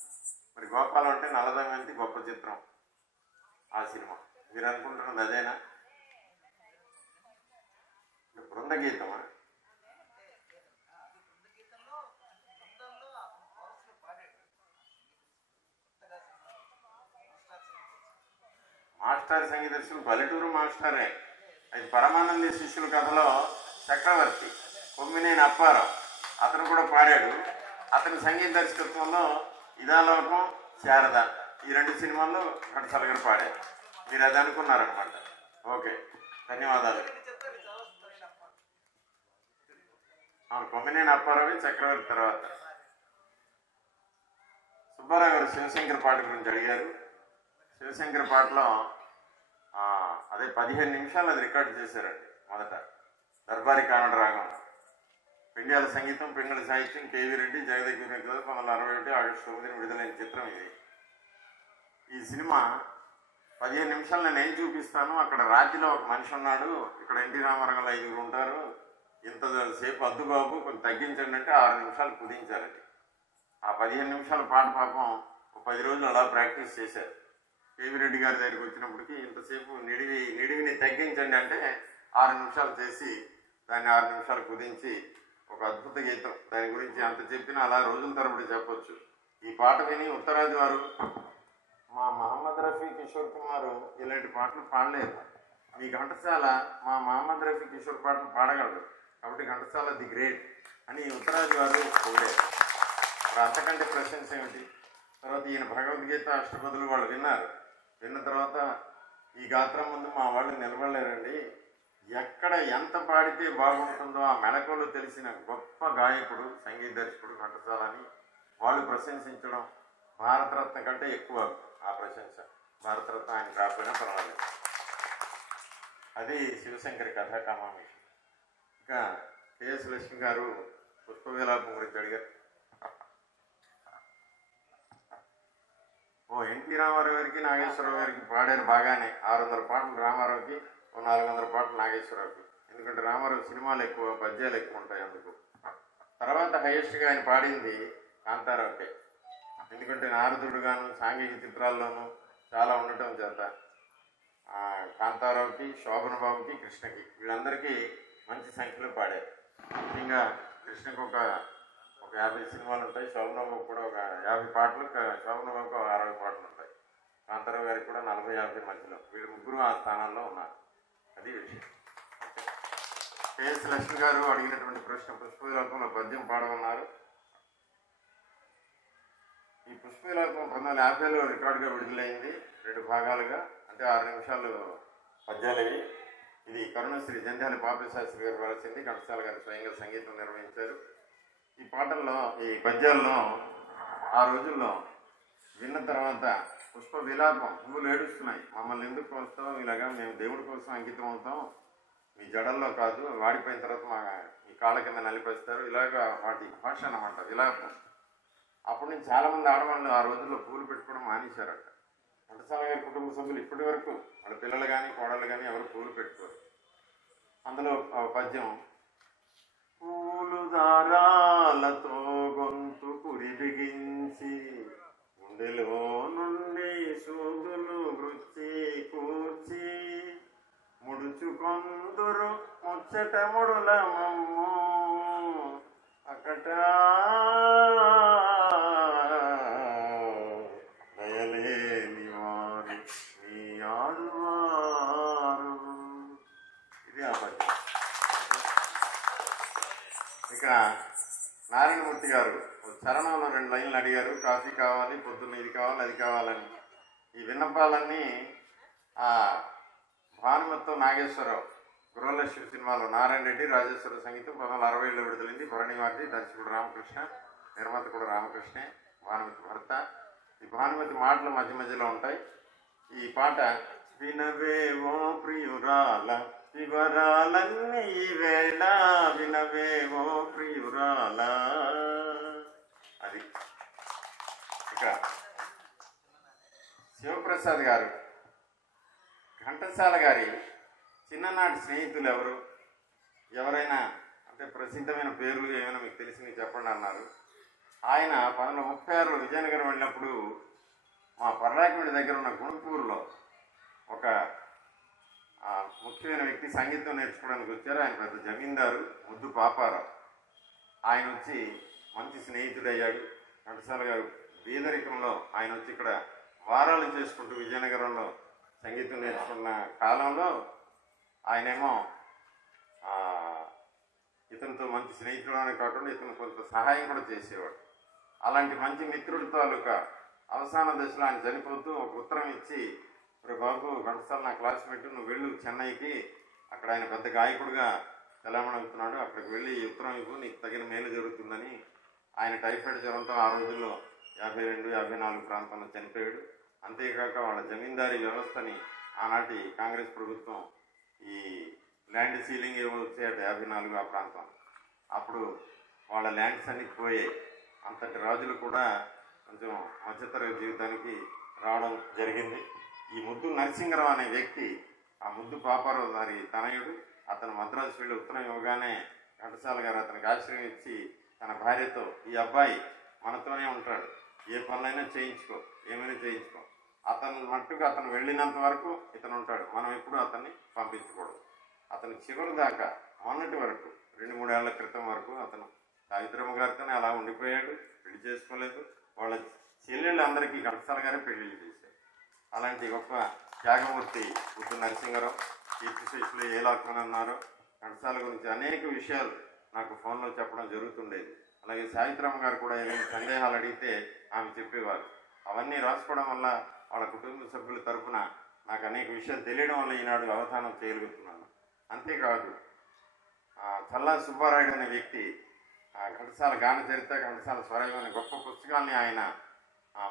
మరి గోపాలం అంటే నల్లదమయంతి గొప్ప చిత్రం, ఆ సినిమా. మీరు అనుకుంటున్నది అదేనా? బృంద గీతమా? మాస్టర్ సంగీత దర్శకులు పల్లెటూరు మాస్టరే. అది పరమానంద శిష్యుల కథలో చక్రవర్తి కొమ్మినేని అప్పారావు, అతను కూడా పాడాడు. అతని సంగీత దర్శకత్వంలో ఇదాలోకం, శారద, ఈ 2 సినిమాల్లో ఘంటసాల గారు పాడారు. మీరు అది అనుకున్నారనమాట. ఓకే, ధన్యవాదాలు. అవును, కొమ్మినేని అప్పారావు చక్రవర్తి తర్వాత. సుబ్బారావు గారు శివశంకర్ పాట గురించి అడిగారు. శివశంకర్ పాటలో అదే 15 నిమిషాలు అది రికార్డు చేశారండి. మొదట దర్బారి కానడ రాగం, పిండ్యాల సంగీతం, పింగళ సాహిత్యం, కేవీ రెడ్డి, జగదేవి 1961 ఆగస్టు 9 విడుదలైన చిత్రం ఇది. ఈ సినిమా 15 నిమిషాలు నేను ఏం చూపిస్తాను, అక్కడ రాత్రిలో ఒక మనిషి ఉన్నాడు, ఇక్కడ ఎన్టీ రామారావు 5 ఉంటారు, ఇంత సేపు అద్దు బాబు కొంచెం తగ్గించండి అంటే 6 నిమిషాలు కుదించారండి. ఆ 15 నిమిషాల పాట పాపం 10 రోజులు అలా ప్రాక్టీస్ చేశారు. కేవీ రెడ్డి గారి దగ్గరికి వచ్చినప్పటికీ ఇంతసేపు నిడివిని తగ్గించండి అంటే 6 నిమిషాలు చేసి దాన్ని 6 నిమిషాలు కుదించి ఒక అద్భుత గీతం. దాని గురించి అంత చెప్పినా అలా రోజుల తరబడి చెప్పొచ్చు. ఈ పాట విని ఉత్తరాది వారు మా మహమ్మద్ రఫీ, కిషోర్ కుమార్ ఇలాంటి పాటలు పాడలేరు, మీ ఘంటసాల మా మహమ్మద్ రఫీ, కిషోర్ పాటలు పాడగలరు, కాబట్టి ఘంటసాల ది గ్రేట్ అని ఉత్తరాది వారు పొగిడారు. అంతకంటే ప్రశంస ఏమిటి? తర్వాత ఈయన భగవద్గీత అష్టపదులు వాళ్ళు విన్నారు. విన్న తర్వాత ఈ గాత్రం ముందు మా వాళ్ళు నిలబడలేరండి, ఎక్కడ ఎంత పాడితే బాగుంటుందో ఆ మెళకువలు తెలిసిన గొప్ప గాయకుడు, సంగీత దర్శకుడు ఘంటసాల అని వాళ్ళు ప్రశంసించడం భారతరత్న కంటే ఎక్కువ ఆ ప్రశంస. భారతరత్న ఆయన రాకపోయినా పర్వాలేదు. అది శివశంకరి కథా కామామేషి. ఇంకా కెఎస్ లక్ష్మి గారు పుష్పవిలాపం గురించి అడిగారు. ఎన్టీ రామారావు గారికి, నాగేశ్వరరావు గారికి పాడారు బాగానే. 600 పాటలు రామారావుకి, 400 పాటలు నాగేశ్వరరావుకి. ఎందుకంటే రామారావు సినిమాలు ఎక్కువ, పద్యాలు ఎక్కువ ఉంటాయి అందుకు. తర్వాత హైయెస్ట్గా ఆయన పాడింది కాంతారావుకే. ఎందుకంటే నారదుడు గాను సాంఘిక చిత్రాల్లోనూ చాలా ఉండటం చేత కాంతారావుకి, శోభన బాబుకి, కృష్ణకి వీళ్ళందరికీ మంచి సంఖ్యలో పాడారు. ముఖ్యంగా కృష్ణకు ఒక 50 సినిమాలు ఉంటాయి, శోభన బాబుకు కూడా ఒక 50 పాటలు, శోభన బాబుకు 60 పాటలు ఉంటాయి, కాంతారావు గారికి కూడా 40-50 మధ్యలో. వీళ్ళు ముగ్గురు ఆ స్థానాల్లో ఉన్నారు. అది విషయం. కెఎస్ లక్ష్మి గారు అడిగినటువంటి ప్రశ్న, పుష్పవిలాపంలో పద్యం పాడమన్నారు. ఈ పుష్పవిలాపం 1950లో రికార్డుగా విడుదలైంది 2 భాగాలుగా, అంటే 6 నిమిషాలు పద్యాలు ఇవి. ఇది కరుణశ్రీ జంధ్యాల పాపశాస్త్రి గారు రాసింది, ఘంటసాల గారు స్వయంగా సంగీతం నిర్వహించారు. ఈ పాటల్లో, ఈ పద్యాల్లో ఆ రోజుల్లో విన్న తర్వాత పుష్ప విలాపం, పువ్వులు ఏడుస్తున్నాయి, మమ్మల్ని ఎందుకు కోస్తాం, ఇలాగా మేము దేవుడి కోసం అంకితం అవుతాం, మీ జడల్లో కాదు, వాడిపోయిన తర్వాత మీ కాళ్ళ కింద నలిపేస్తారు, ఇలాగా వాటి భాష అన్నమాట విలాపం. అప్పటి నుంచి చాలామంది ఆడవాళ్ళు ఆ రోజుల్లో పూలు పెట్టుకోవడం మానేశారట. ఘంటసాల గారి కుటుంబ సభ్యులు ఇప్పటి వరకు వాళ్ళ పిల్లలు కానీ కోడళ్ళు కానీ ఎవరు పూలు పెట్టుకోరు. అందులో పద్యం, పూలు దారాలతో గొంతు కురి బిగించి గుండెలో నుండి సూదులు వృత్తి కూర్చి ముడుచుకొందురు ముచ్చట ముడుల మమ్ము అకట దయలేని వారు నీ ఆడువారు. ఇది ఆ పద్యం. ఇక్కడ నారాయణమూర్తి గారు చరణంలో 2 లైన్లు అడిగారు. కాఫీ కావాలి, పొద్దున్న ఇది కావాలి, అది కావాలని. ఈ విన్నపాలన్నీ భానుమతితో నాగేశ్వరరావు గృహలక్ష్మి సినిమాలో నారాయణ రెడ్డి, రాజేశ్వర సంగీతం 1960లో విడుదలైంది. భరణివారి దర్శకుడు రామకృష్ణ, నిర్మాత కూడా రామకృష్ణే, భానుమతి భర్త. ఈ భానుమతి మాటలు మధ్య మధ్యలో ఉంటాయి. ఈ పాట, వినవేవో ప్రియురాల వివరాలన్నీ వేళ వినవేవో ప్రియురాల, అది. ఇక శివప్రసాద్ గారు ఘంటసాల గారి చిన్ననాటి స్నేహితులు ఎవరైనా అంటే ప్రసిద్ధమైన పేర్లు ఏమైనా మీకు తెలిసి చెప్పండి అన్నారు. ఆయన 1936లో విజయనగరం వెళ్ళినప్పుడు మా పర్లాకిమిడి దగ్గర ఉన్న గుంటూరులో ఒక ముఖ్యమైన వ్యక్తి సంగీతం నేర్చుకోవడానికి వచ్చారు. ఆయన పెద్ద జమీందారు, ముద్దు పాపారావు. ఆయన వచ్చి మంచి స్నేహితుడయ్యాడు. ఘంటసాల గారు బీదరికంలో ఆయన వచ్చి ఇక్కడ వారాలు చేసుకుంటూ విజయనగరంలో సంగీతం నేర్చుకున్న కాలంలో ఆయనేమో ఇతనితో మంచి స్నేహితుడనే కాకుండా ఇతను కొంత సహాయం కూడా చేసేవాడు. అలాంటి మంచి మిత్రుడి తాలూకా అవసాన దశలో ఆయన చనిపోతూ ఒక ఉత్తరం ఇచ్చి, బాబు ఘంటసాల నా క్లాస్మేట్, నువ్వు వెళ్ళు చెన్నైకి, అక్కడ ఆయన పెద్ద గాయకుడిగా తెలంగాణవుతున్నాడు, అక్కడికి వెళ్ళి ఈ ఉత్తరం ఇవ్వు, నీకు తగిన మేలు జరుగుతుందని ఆయన టైఫాయిడ్ జ్వరంతో ఆ రోజుల్లో 52, 54 ప్రాంతంలో చనిపోయాడు. అంతేకాక వాళ్ళ జమీందారీ వ్యవస్థని ఆనాటి కాంగ్రెస్ ప్రభుత్వం ఈ ల్యాండ్ సీలింగ్ ఏమో వచ్చాయట 54 ఆ ప్రాంతం. అప్పుడు వాళ్ళ ల్యాండ్స్ అన్ని పోయాయి. అంతటి రాజులు కూడా కొంచెం మధ్యతరగతి జీవితానికి రావడం జరిగింది. ఈ ముద్దు నరసింహరావు అనే వ్యక్తి, ఆ ముద్దు పాపారావు గారి తనయుడు, అతను మద్రాసు వెళ్ళి ఉత్తరం ఇవ్వగానే ఘంటసాల గారు అతనికి ఆశ్రయం ఇచ్చి తన భార్యతో, ఈ అబ్బాయి మనతోనే ఉంటాడు, ఏ పనులైనా చేయించుకో, ఏమైనా చేయించుకో, అతను మట్టుకు అతను వెళ్ళినంత వరకు ఇతను ఉంటాడు, మనం ఎప్పుడు అతన్ని పంపించకూడదు. అతను చివరి దాకా మొన్నటి వరకు 2-3 ఏళ్ల క్రితం వరకు అతను సావిత్రమ్మ గారితోనే అలా ఉండిపోయాడు, పెళ్లి చేసుకోలేదు. వాళ్ళ చెల్లెళ్ళందరికీ ఘంటసాల గారే పెళ్లిళ్ళు చేశారు. అలాంటి గొప్ప త్యాగమూర్తి ముద్దు నరసింహరావు, కీర్తిశేషులు ఏ లక్ష్మణ్ అన్నారో, ఘంటసాల గురించి అనేక విషయాలు నాకు ఫోన్లో చెప్పడం జరుగుతుండేది. అలాగే సావిత్రమ్మ గారు కూడా ఏమైనా సందేహాలు అడిగితే ఆమె చెప్పేవారు. అవన్నీ రాసుకోవడం వల్ల వాళ్ళ కుటుంబ సభ్యుల తరఫున నాకు అనేక విషయాలు తెలియడం వల్ల ఈనాడు అవధానం చేయగలుగుతున్నాను. అంతేకాదు చల్లా సుబ్బారాయుడు అనే వ్యక్తి ఘంటసాల గాన చరిత్ర, ఘంటసాల స్వరాయం అనే గొప్ప పుస్తకాన్ని ఆయన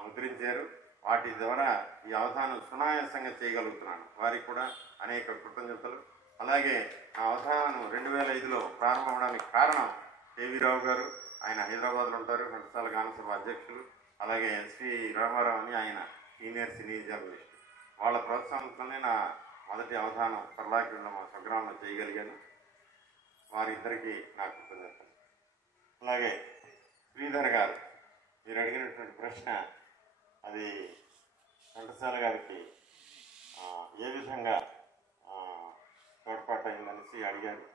ముద్రించారు. వాటి ద్వారా ఈ అవధానం సునాయాసంగా చేయగలుగుతున్నాను. వారికి కూడా అనేక కృతజ్ఞతలు. అలాగే ఆ అవధానం 2005లో ప్రారంభమవడానికి కారణం కేవీ రావు గారు, ఆయన హైదరాబాద్లో ఉంటారు, ఘంటసాల గానసభ అధ్యక్షులు. అలాగే ఎస్వి రామారావు అని ఆయన సీనియర్ సినీ జర్నలిస్ట్. వాళ్ళ ప్రోత్సాహంతోనే నా మొదటి అవధానం పర్లాకిలో మా స్వగ్రామంలో చేయగలిగాను. వారిద్దరికీ నా కృతజ్ఞతలు. అలాగే శ్రీధర్ గారు, మీరు అడిగినటువంటి ప్రశ్న అది ఘంటసాల గారికి ఏ విధంగా తోడ్పాటు అయిందనేసి అడిగారు.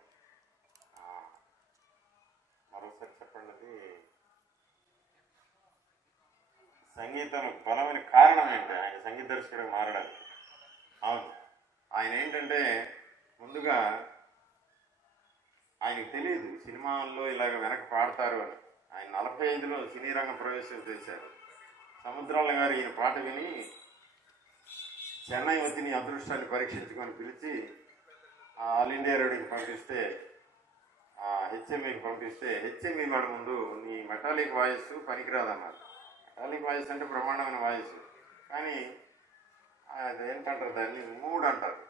మరోసారి చెప్పండి. అది సంగీతం బలమైన కారణం ఏంటి ఆయన సంగీత దర్శకుడిగా మారడానికి? అవును, ఆయన ఏంటంటే ముందుగా ఆయనకు తెలియదు సినిమాల్లో ఇలాగ వెనక పాడతారు అని. ఆయన 45లో సినీ రంగ ప్రవేశం చేశారు. సముద్రాల గారు ఈయన పాట విని చెన్నై వచ్చి నీ అదృష్టాన్ని పరీక్షించుకొని పిలిచి ఆల్ ఇండియా రేడియోకి పంపిస్తే, హెచ్ఎంఈకి పంపిస్తే, హెచ్ఎంఈ వాళ్ళ ముందు నీ మెటాలిక్ వాయిస్ పనికిరాదన్నారు. మెటాలిక్ వాయిస్ అంటే బ్రహ్మాండమైన వాయిస్, కానీ అదేంటంటారు దాన్ని మూడ్ అంటారు.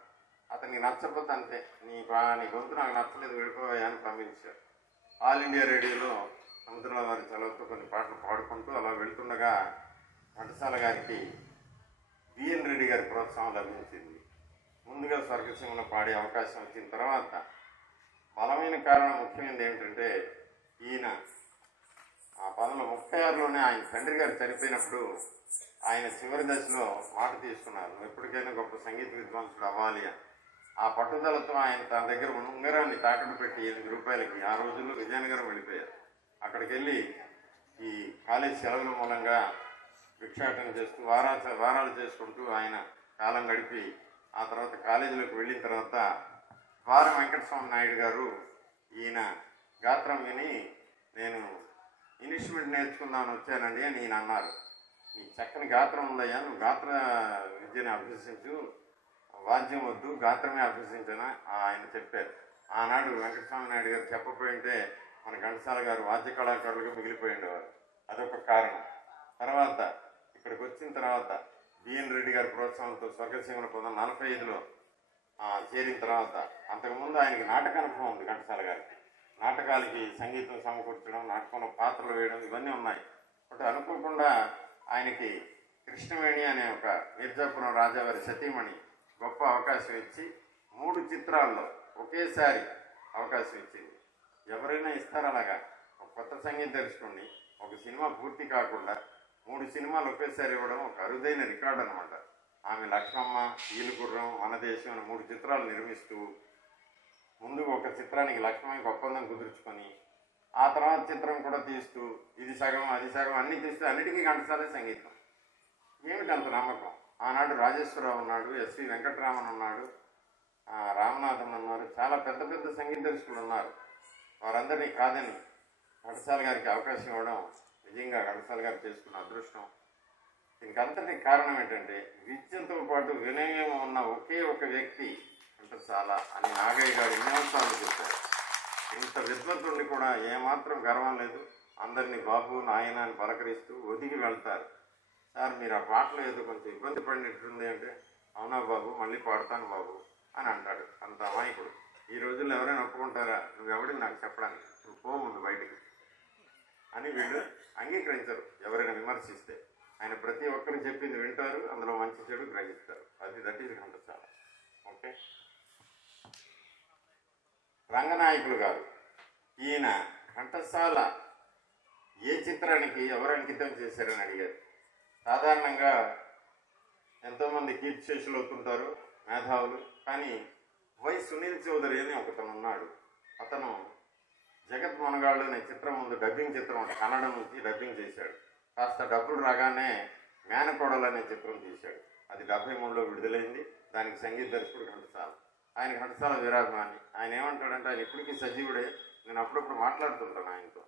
అతనికి నచ్చకపోతే అంతే, నీ గొంతు నాకు నచ్చలేదు వెళ్ళిపోయా అని పంపించారు. ఆల్ ఇండియా రేడియోలో సముద్రాల వారి చదువుతూ కొన్ని పాటలు పాడుకుంటూ అలా వెళ్తుండగా ఘంటసాల గారికి బిఎన్ రెడ్డి గారి ప్రోత్సాహం లభించింది. ముందుగా స్వర్గసీమలో పాడే అవకాశం వచ్చిన తర్వాత బలమైన కారణం ముఖ్యమైనది ఏమిటంటే ఈయన 1936లోనే ఆయన తండ్రి గారు చనిపోయినప్పుడు ఆయన చివరి దశలో మాట తీసుకున్నారు, నువ్వు ఎప్పటికైనా గొప్ప సంగీత విద్వాంసుడు అవ్వాలి అని. ఆ పట్టుదలతో ఆయన తన దగ్గర ఉంగరాన్ని తాకట్టు పెట్టి 8 రూపాయలకి ఆ రోజుల్లో విజయనగరం వెళ్ళిపోయారు. అక్కడికి వెళ్ళి ఈ కాలేజ్ సెలవుల మూలంగా భిక్షాటన చేస్తూ వారాలు చేసుకుంటూ ఆయన కాలం గడిపి ఆ తర్వాత కాలేజీలోకి వెళ్ళిన తర్వాత వారం వెంకటస్వామి నాయుడు గారు ఈయన గాత్రం విని నేను ఇన్స్ట్రుమెంట్ నేర్చుకుందామని వచ్చానండి అని ఈయన అన్నారు. నీకు చక్కని గాత్రం ఉందయ్యా, నువ్వు గాత్ర విద్యను అభ్యసించు, వాద్యం వద్దు, గాత్రమే అభ్యసించని ఆయన చెప్పారు. ఆనాడు వెంకటస్వామి నాయుడు గారు చెప్పపోయింటే మన ఘంటసాల గారు వాద్య కళాకారులుగా మిగిలిపోయి ఉండేవారు. అదొక కారణం. తర్వాత ఇక్కడికి వచ్చిన తర్వాత బిఎన్ రెడ్డి గారి ప్రోత్సాహంతో స్వర్గసీమల 1945లో చేరిన తర్వాత, అంతకుముందు ఆయనకి నాటక అనుభవం ఉంది ఘంటసాల గారికి. నాటకాలకి సంగీతం సమకూర్చడం, నాటకంలో పాత్రలు వేయడం ఇవన్నీ ఉన్నాయి. బట్ అనుకోకుండా ఆయనకి కృష్ణవేణి అనే ఒక మిర్జాపురం రాజావారి సతీమణి గొప్ప అవకాశం ఇచ్చి 3 చిత్రాల్లో ఒకేసారి అవకాశం ఇచ్చింది. ఎవరైనా ఇస్తారు అలాగా? ఒక కొత్త సంగీత దర్శకుడిని ఒక సినిమా పూర్తి కాకుండా 3 సినిమాలు ఒకేసారి ఇవ్వడం ఒక అరుదైన రికార్డు అనమాట. ఆమె లక్ష్మమ్మ, ఈలుగుర్రం, వనదేశం అని 3 చిత్రాలు నిర్మిస్తూ ముందు ఒక చిత్రానికి లక్ష్మమ్మకి ఒప్పందం కుదుర్చుకొని ఆ తర్వాత చిత్రం కూడా తీస్తూ ఇది సగం అది సగం అన్నీ తీస్తూ అన్నిటికీ ఘంటసాలే సంగీతం. ఏమిటి అంత నమ్మకం? ఆనాడు రాజేశ్వరరావు ఉన్నాడు, ఎస్వి వెంకటరామన్ ఉన్నాడు, రామనాథన్ ఉన్నారు, చాలా పెద్ద పెద్ద సంగీత దర్శకులు ఉన్నారు. వారందరినీ కాదని ఘంటసాల గారికి అవకాశం ఇవ్వడం నిజంగా ఘంటసాల గారు చేసుకున్న అదృష్టం. దీనికి అంతటి కారణం ఏంటంటే విద్యతో పాటు వినయం ఉన్న ఒకే ఒక వ్యక్తి ఘంటసాల అని నాగయ్య గారు ఎన్నోసార్లు చెప్పారు. ఇంత విద్వత్తుడిని కూడా ఏమాత్రం గర్వం లేదు. అందరినీ బాబు నాయన అని పలకరిస్తూ ఒదిగి వెళ్తారు. సార్ మీరు ఆ పాటలో ఏదో కొంచెం ఇబ్బంది పడినట్టుంది అంటే, అవునా బాబు మళ్ళీ పాడతాను బాబు అని అంటాడు. అంత అమాయకుడు. ఈ రోజుల్లో ఎవరైనా ఒప్పుకుంటారా? నువ్వెవడికి నాకు చెప్పడానికి, నువ్వు పో ముందు బయటికి అని వీళ్ళు అంగీకరించరు ఎవరైనా విమర్శిస్తే. ఆయన ప్రతి ఒక్కరు చెప్పింది వింటారు, అందులో మంచి చెడు గ్రహిస్తారు. That is Ghantasala. Okay. Ranganayakulu గారు, ఈయన ఘంటసాల ఏ చిత్రానికి ఎవరు అంకితం చేశారని అడిగారు. సాధారణంగా ఎంతోమంది కీర్తిశేషులు అవుతుంటారు మేధావులు, కానీ వై సునీల్ చౌదరి అని ఒకతను ఉన్నాడు. అతను జగత్ మనగాళ్ళు అనే చిత్రం ముందు డబ్బింగ్ చిత్రం అంటే కన్నడ నుంచి డబ్బింగ్ చేశాడు. కాస్త డబ్బులు రాగానే మేనకోడలు అనే చిత్రం తీశాడు. అది 73లో విడుదలైంది. దానికి సంగీత దర్శకుడు ఘంటసాల. ఆయన ఘంటసాల వీరాభిమాని. ఆయన ఏమంటాడంటే, ఆయన ఇప్పటికీ సజీవుడే, నేను అప్పుడప్పుడు మాట్లాడుతుంటాను ఆయనతో.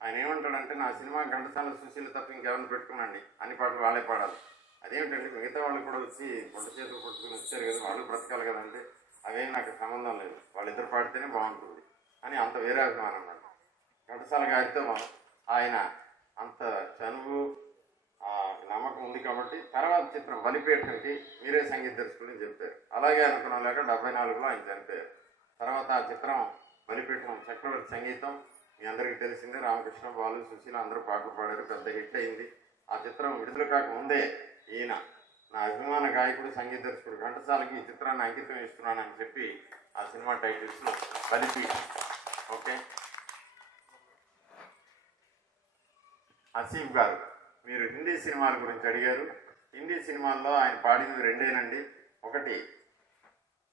ఆయన ఏమంటాడంటే, నా సినిమా ఘంటసాల సుశీల తప్ప ఇంకెవరిని పెట్టుకున్నాండి, అన్ని పాటలు వాళ్ళే పాడాలి. అదేమిటండి మిగతా వాళ్ళు కూడా వచ్చి పొట్ట చేతులు పట్టుకుని వచ్చారు కదా, వాళ్ళు బ్రతకాలి కదంటే, అవేం నాకు సంబంధం లేదు, వాళ్ళిద్దరు పాడితేనే బాగుంటుంది అని అంత వీరాభిమానం అన్నమాట. ఘంటసాల గారితో ఆయన అంత చనువు నమ్మకం ఉంది కాబట్టి తర్వాత చిత్రం బలిపీఠంకి మీరే సంగీత దర్శకులని చెప్పారు. అలాగే అనుకున్నాం లేక 74లో ఆయన చనిపోయారు. తర్వాత ఆ చిత్రం బలిపీఠం చక్రవర్తి సంగీతం మీ అందరికీ తెలిసిందే. రామకృష్ణ, బాలు, సుశీల అందరూ పాటలు పాడారు. పెద్ద హిట్ అయింది. ఆ చిత్రం విడుదల కాకముందే ఈయన నా అభిమాన గాయకుడు సంగీత దర్శకుడు ఘంటసాలకి ఈ చిత్రాన్ని అంకితం ఇస్తున్నానని చెప్పి ఆ సినిమా టైటిల్స్లో బలిపీఠం. ఓకే. ఆసిఫ్ గారు, మీరు హిందీ సినిమాల గురించి అడిగారు. హిందీ సినిమాల్లో ఆయన పాడింది రెండేనండి. ఒకటి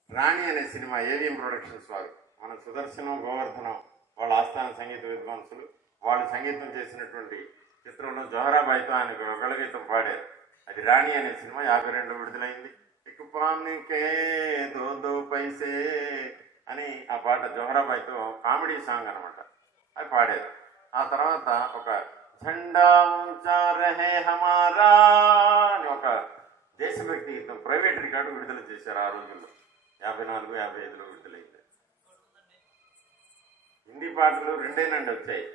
రాణి అనే సినిమా, ఏవిఎం ప్రొడక్షన్స్ వారు, మన సుదర్శనం, గోవర్ధనం వాళ్ళ ఆస్థాన సంగీత విద్వాంసులు, వాళ్ళు సంగీతం చేసినటువంటి చిత్రంలో జోహరాబాయితో ఆయన గళగీతం పాడారు. అది రాణి అనే సినిమా 52లో విడుదలైంది. ఇకుపానికే దో దో పైసే అని ఆ పాట జోహరాబాయితో కామెడీ సాంగ్ అనమాట, అది పాడారు. ఆ తర్వాత ఒక झंडा ऊंचा रहे हमारा అని ఒక దేశభక్తి గీతం ప్రైవేట్ రికార్డు విడుదల చేశారు ఆ రోజుల్లో. 54, 55లో విడుదలైంది. హిందీ పాటలు రెండేనండి వచ్చాయి.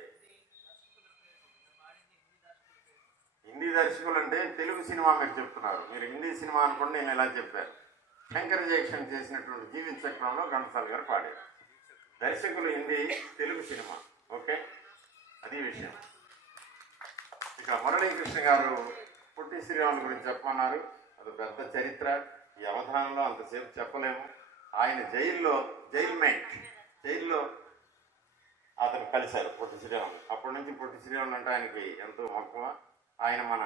హిందీ దర్శకులు అంటే తెలుగు సినిమా మీరు చెప్తున్నారు, మీరు హిందీ సినిమా అనుకోండి. నేను ఎలా చెప్పాను, శంకర్ జయక్షన్ చేసినటువంటి జీవిత చక్రంలో ఘంటసాల గారు పాడారు. దర్శకులు హిందీ, తెలుగు సినిమా. ఓకే, అది విషయం. ఇక మురళీకృష్ణ గారు పొట్టి శ్రీరాములు గురించి చెప్పమన్నారు. అది పెద్ద చరిత్ర, ఈ అవధానంలో అంతసేపు చెప్పలేము. ఆయన జైల్లో అతను కలిశారు పొట్టి శ్రీరాములు. అప్పటి నుంచి పొట్టి శ్రీరాములు అంటే ఆయనకి ఎంతో మక్కువ. ఆయన మన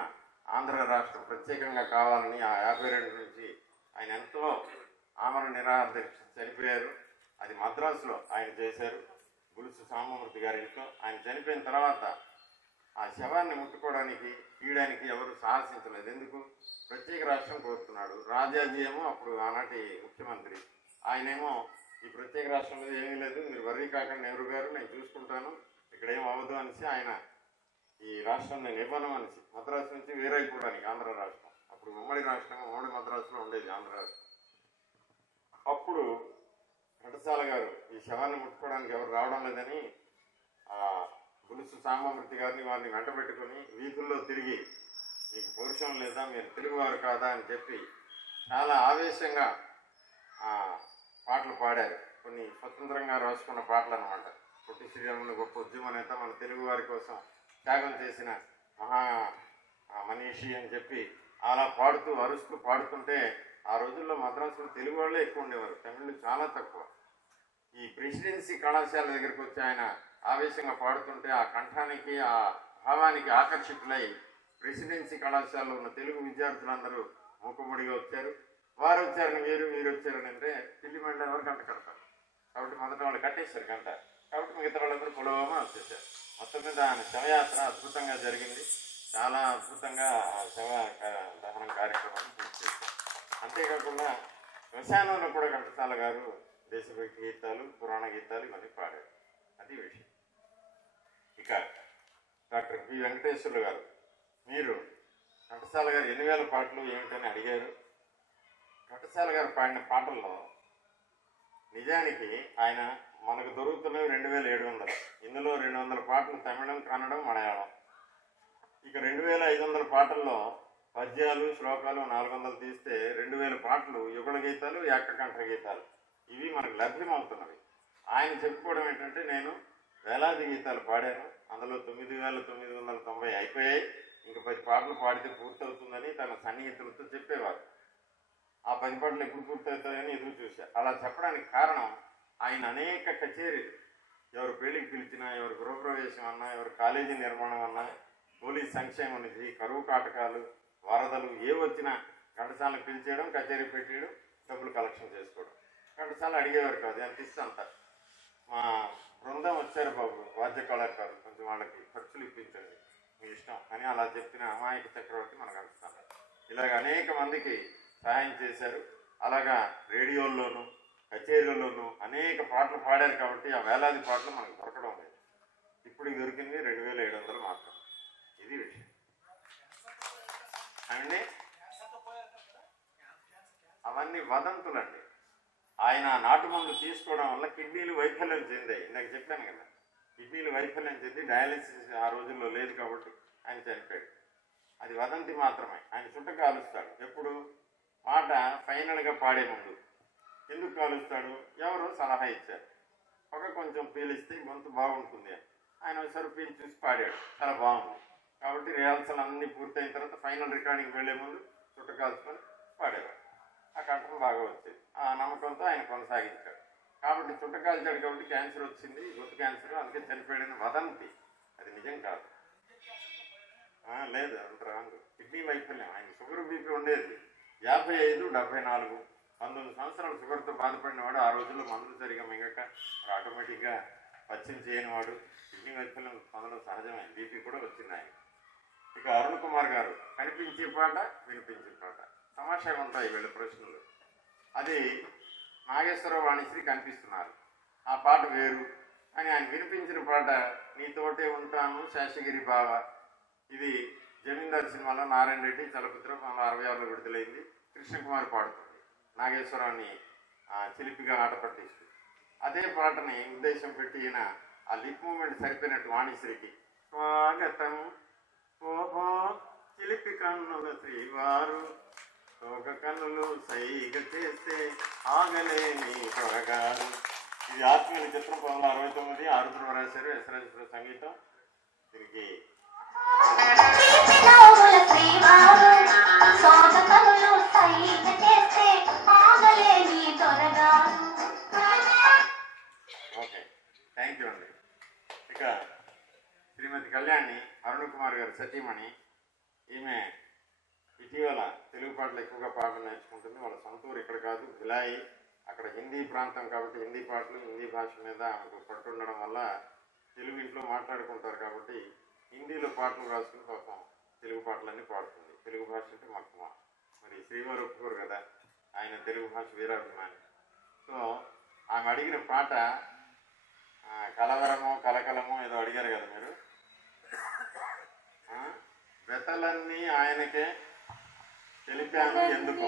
ఆంధ్ర రాష్ట్రం ప్రత్యేకంగా కావాలని ఆ 52 నుంచి ఆయన ఎంతో ఆమరణ నిరాహార దీక్ష చనిపోయారు. అది మద్రాసులో ఆయన చేశారు, గులుసు సాంబమూర్తి గారి ఇంట్లో. ఆయన చనిపోయిన తర్వాత ఆ శవాన్ని ముట్టుకోవడానికి తీయడానికి ఎవరు సాహసించలేదు. ఎందుకు? ప్రత్యేక రాష్ట్రం కోరుతున్నాడు. రాజాజీ ఏమో అప్పుడు ఆనాటి ముఖ్యమంత్రి, ఆయనేమో ఈ ప్రత్యేక రాష్ట్రం మీద ఏమీ లేదు, మీరు వర్రీ కాకండి నెహ్రూ గారు, నేను చూసుకుంటాను, ఇక్కడ ఏం అవ్వదు అనేసి ఆయన ఈ రాష్ట్రం నేను ఇవ్వను అనేసి మద్రాసు నుంచి వేరైపోవడానికి ఆంధ్ర రాష్ట్రం, అప్పుడు ఉమ్మడి రాష్ట్రం, ఉమ్మడి మద్రాసులో ఉండేది ఆంధ్ర రాష్ట్రం. అప్పుడు ఘంటసాల గారు ఈ శవాన్ని ముట్టుకోవడానికి ఎవరు రావడం లేదని గులుసు సాంబమూర్తి గారిని వారిని వెంట పెట్టుకుని వీధుల్లో తిరిగి, మీకు పౌరుషం లేదా, మీరు తెలుగువారు కాదా అని చెప్పి చాలా ఆవేశంగా పాటలు పాడారు. కొన్ని స్వతంత్రంగా రాసుకున్న పాటలు అనమాట. పొట్టి శ్రీరాములు గొప్ప ఉద్యమ నేత, మన తెలుగు వారి కోసం త్యాగం చేసిన మహా మనీషి అని చెప్పి అలా పాడుతూ అరుస్తూ పాడుతుంటే, ఆ రోజుల్లో మద్రాసులో తెలుగు వాళ్ళే ఎక్కువ ఉండేవారు, తమిళులు చాలా తక్కువ. ఈ ప్రెసిడెన్సీ కళాశాల దగ్గరికి వచ్చి ఆయన ఆవేశంగా పాడుతుంటే ఆ కంఠానికి, ఆ భావానికి ఆకర్షితులై ప్రెసిడెన్సీ కళాశాలలో ఉన్న తెలుగు విద్యార్థులందరూ మూకుమ్మడిగా వచ్చారు. వారు వచ్చారని వీరు వచ్చారని అంటే పిల్లి మండ ఎవరు గంట కడతారు కాబట్టి మొదట వాళ్ళు కట్టేశారు గంట. కాబట్టి మిగతా వాళ్ళందరూ పొలవమని వచ్చేసారు. మొత్తం మీద ఆయన శవయాత్ర అద్భుతంగా జరిగింది. చాలా అద్భుతంగా ఆ శవ దహనం కార్యక్రమాన్ని పూర్తి చేశారు. అంతేకాకుండా శ్మశానంలో కూడా ఘంటసాల గారు దేశభక్తి గీతాలు, పురాణ గీతాలు ఇవన్నీ పాడారు. అది విషయం. ఇక డాక్టర్ పి వెంకటేశ్వర్లు గారు, మీరు ఘంటసాల గారు 8,000 పాటలు ఏమిటని అడిగారు. ఘంటసాల గారు పాడిన పాటల్లో నిజానికి ఆయన మనకు దొరుకుతున్నవి 2700. ఇందులో 200 పాటలు తమిళం, కన్నడం, మలయాళం. ఇక 2500 పాటల్లో పద్యాలు, శ్లోకాలు 400 తీస్తే 2000 పాటలు యుగళ గీతాలు, ఏకకంఠ గీతాలు ఇవి మనకు లభ్యమవుతున్నవి. ఆయన చెప్పుకోవడం ఏంటంటే నేను వేలాది గీతాలు పాడాను, అందులో 9990 అయిపోయాయి, ఇంక 10 పాటలు పాడితే పూర్తవుతుందని తన సన్నిహితులతో చెప్పేవారు. ఆ 10 పాటలు ఎప్పుడు పూర్తవుతాయని ఎదురు చూశా. అలా చెప్పడానికి కారణం ఆయన అనేక కచేరీలు, ఎవరు పెళ్లికి పిలిచినా, ఎవరు గృహప్రవేశం అన్నా, ఎవరు కాలేజీ నిర్మాణం అన్నా, పోలీస్ సంక్షేమం నుంచి కరువు కాటకాలు, వరదలు ఏ వచ్చినా ఘంటసాలను పిలిచేయడం, కచేరీ పెట్టేయడం, డబ్బులు కలెక్షన్ చేసుకోవడం. ఘంటసాల అడిగేవారు కాదు, ఎంత ఇస్తే అంత. మా బృందం వచ్చారు బాబు వాద్య కళాకారులు, కొంచెం వాళ్ళకి ఖర్చులు ఇప్పించండి మీ ఇష్టం అని అలా చెప్పిన అమాయక చక్రవర్తి మనకు ఘంటసాల. ఇలాగ అనేక మందికి సహాయం చేశారు. అలాగా రేడియోల్లోనూ కచేరీల్లోనూ అనేక పాటలు పాడారు కాబట్టి ఆ వేలాది పాటలు మనకు దొరకడం లేదు. ఇప్పుడు దొరికింది 2700 మాత్రం. ఇది విషయం అండి. అవన్నీ వదంతులండి. ఆయన నాటు మందు తీసుకోవడం వల్ల కిడ్నీలు వైఫల్యం చెందాయి. ఇందాక చెప్పాను కదా, కిడ్నీలు వైఫల్యం చెంది డయాలిసిస్ ఆ రోజుల్లో లేదు కాబట్టి ఆయన చనిపోయాడు. అది వదంతి మాత్రమే. ఆయన చుట్ట కాలుస్తాడు ఎప్పుడు పాట ఫైనల్గా పాడే ముందు. ఎందుకు కాలుస్తాడు? ఎవరో సలహా ఇచ్చారు, ఒక కొంచెం పీలిస్తే గొంతు బాగుంటుంది అని. ఆయన ఒకసారి పీలి చూసి పాడాడు, చాలా బాగుంది. కాబట్టి రిహార్సల్ అన్నీ పూర్తయిన తర్వాత ఫైనల్ రికార్డింగ్ వెళ్లే ముందు చుట్ట కాల్చుకొని పాడేవాడు. ఆ కంఠం బాగా వచ్చేది. ఆ నమ్మకంతో ఆయన కొనసాగించాడు. కాబట్టి చుట్ట కాల్చాడు కాబట్టి క్యాన్సర్ వచ్చింది, గొంతు క్యాన్సర్, అందుకే చనిపోయాడని వదంతి. అది నిజం కాదు. లేదు, అంత రాంగ్. కిడ్నీ వైఫల్యం. ఆయన షుగర్ బీపీ ఉండేది 55, 74, 19 సంవత్సరాలు షుగర్తో బాధపడిన వాడు. ఆ రోజుల్లో మందులు సరిగా మింగక ఆటోమేటిక్గా పచ్చిం చేయని వాడు. కిడ్నీ వైఫల్యం పొందడం సహజమే. బీపీ కూడా వచ్చింది ఆయన. ఇక అరుణ్ కుమార్ గారు కనిపించే పాట, వినిపించే పాట, తమాషాగా ఉంటాయి వీళ్ళ ప్రశ్నలు. అది నాగేశ్వరరావు వాణిశ్రీ కనిపిస్తున్నారు, ఆ పాట వేరు. కానీ ఆయన వినిపించిన పాట నీతోటే ఉంటాను శేషగిరి బావ. ఇది జమీందార్ సినిమాలో నారాయణ రెడ్డి చలపతిలో 1966లో విడుదలైంది. కృష్ణకుమార్ పాడుతుంది, నాగేశ్వరరావుని చిలిపిగా ఆట పట్టిస్తూ. అదే పాటని ఉద్దేశం పెట్టి ఈయన ఆ లిప్ మూమెంట్ సరిపోయినట్టు వాణిశ్రీకి స్వాగతం ఓహో చిలిపి కన్నుల శ్రీవారు, తోక కన్నులు సైగ చేస్తే ఆగలేని త్వరగారు. ఇది ఆత్మీయుల చిత్రం 1969, ఆరుద్ర రాశారు, ఎస్రాజేశ్వర సంగీతం. దీనికి ఓకే, థ్యాంక్ యూ అండి. ఇక శ్రీమతి కళ్యాణి, అరుణ్ కుమార్ గారు సతీమణి. ఈమె ఇటీవల తెలుగు పాటలు ఎక్కువగా పాటలు నేర్చుకుంటుంది. వాళ్ళ సొంతూరు ఇక్కడ కాదు, భిలాయి. అక్కడ హిందీ ప్రాంతం కాబట్టి హిందీ పాటలు, హిందీ భాష మీద ఆమెకు పట్టుండడం వల్ల తెలుగు ఇంట్లో మాట్లాడుకుంటారు కాబట్టి హిందీలో పాటలు రాసుకుని పాపం తెలుగు పాటలన్నీ పాడుతుంది. తెలుగు భాష అంటే మక్కువ. మరి శ్రీవారు ఒప్పుకోరు కదా, ఆయన తెలుగు భాష వీరాభిమాని. సో ఆమె అడిగిన పాట కలవరమో కలకలమో ఏదో అడిగారు కదా మీరు. వెతలన్నీ ఆయనకే తెలిపాను ఎందుకో,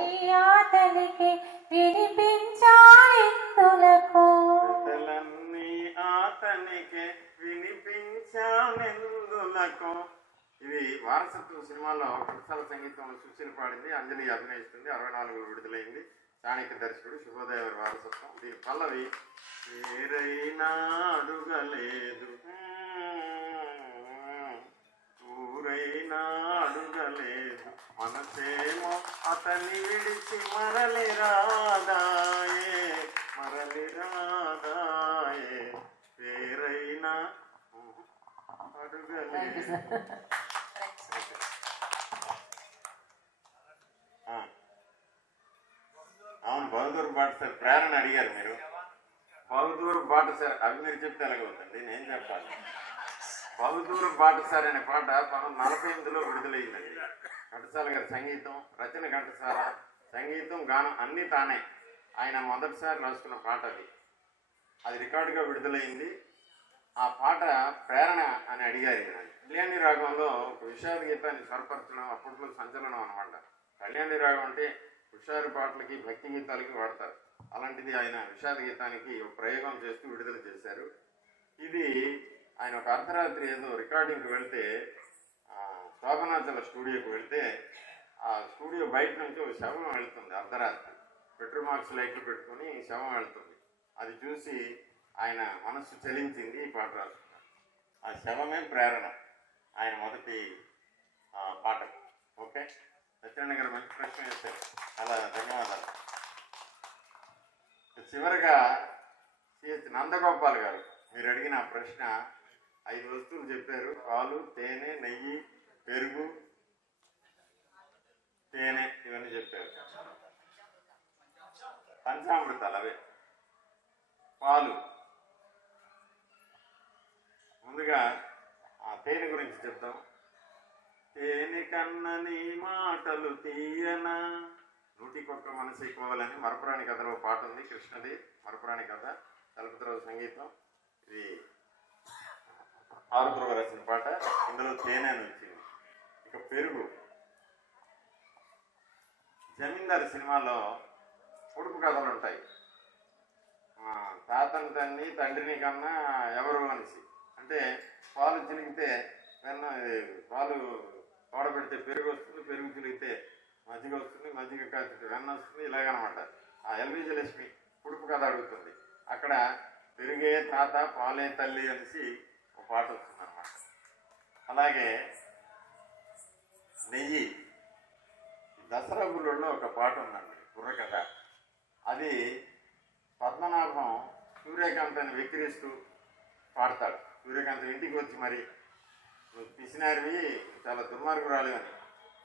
వెతలన్నీ ఆతనికే వినిపించానెందులకు. ఇది వారసత్వ సినిమాలో కృష్ణాల సంగీతంలో సుశీల్ పాడింది, అంజలి అభినయిస్తుంది. 64లో విడుదలైంది. చాణక్య దర్శకుడు శుభోదయ వారసత్వం. దీని పల్లవి ఏరైనా అడుగలేదు, ఊరైనా అడుగలేదు, మనసేమో అతని విడిచి మరలి రాదాయే, మరలి రాదాయే, పేరైనా అడుగలేదు. అవును, బహదూర్ బాట సార్ ప్రేరణ అడిగారు మీరు. బహదూర్ బాట సార్ అవి మీరు చెప్తే ఎలాగవుతుంది, నేను చెప్పాలి. బహదూర్ బాట సార్ అనే పాట 1948లో విడుదలైందండి. ఘంటసాల గారి సంగీతం, రచన ఘంటసాల, సంగీతం గానం అన్నీ తానే. ఆయన మొదటిసారి రాసుకున్న పాట అది. అది రికార్డుగా విడుదలైంది. ఆ పాట ప్రేరణ అని అడిగారు. కళ్యాణి రాగంలో ఒక విషాద గీతాన్ని స్వరపరచడం అప్పట్లో సంచలనం అనమాట. కళ్యాణి రాగం అంటే హుషారు పాటలకి, భక్తి గీతాలకి వాడతారు. అలాంటిది ఆయన విషాద గీతానికి ఒక ప్రయోగం చేస్తూ విడుదల చేశారు. ఇది ఆయన ఒక అర్ధరాత్రి ఏదో రికార్డింగ్కి వెళ్తే శోభనాచల స్టూడియోకి వెళ్తే ఆ స్టూడియో బయట నుంచి ఒక శవం వెళ్తుంది. అర్ధరాత్రి పెట్రోమాక్స్ లైట్లు పెట్టుకుని శవం వెళ్తుంది. అది చూసి ఆయన మనస్సు చలించింది, ఈ పాట రాసుకున్నారు. ఆ శవమే ప్రేరణ ఆయన మొదటి పాట. ఓకే, సత్యనారాయణ గారు మంచి ప్రశ్న వేశారు, చాలా ధన్యవాదాలు. చివరిగా సిహెచ్ నందగోపాల్ గారు మీరు అడిగిన ప్రశ్న 5 వస్తువులు చెప్పారు. పాలు, తేనె, నెయ్యి, పెరుగు, తేనె ఇవన్నీ చెప్పారు. పంచామృతాలు అవే. పాలు, ముందుగా తేనె గురించి చెప్తాం. తేనె కన్నా నీ మాటలు తీయనా, నూటికొక్క మనసు ఎక్కువాలని మరపురాణి కథలో పాట ఉంది. కృష్ణది మరపురాణి కథ, చలపతిరావు సంగీతం. ఇది ఆరుద్రవ రాసిన పాట. ఇందులో తేనె అని వచ్చింది. ఇక పెరుగు, జమీందారు సినిమాలో పొడుపు కథలు ఉంటాయి. తాతని తన్ని తండ్రిని కన్నా ఎవరు అనేసి, అంటే పాలు చిలిగితే పాలు తోడబెడితే పెరుగు వస్తుంది, పెరుగు చిలిగితే మజ్జిగ వస్తుంది, మజ్జిగ కాల్చితే వెన్న వస్తుంది, ఇలాగనమాట. ఆ ఎల్విజి లక్ష్మి పొడుపు కథ అడుగుతుంది. అక్కడ పెరుగే తాత పాలే తల్లి అనేసి ఒక పాట వస్తుంది అన్నమాట. అలాగే నెయ్యి, దసరా గుళ్ళలో ఒక పాట ఉందండి, బుర్రకథ. అది పద్మనాభం సూర్యకాంతాన్ని వెక్కిరిస్తూ పాడతాడు. సూర్యకాంతం ఇంటికి వచ్చి మరి నువ్వు పిసినారివి, చాలా దుర్మార్గురాలు అని.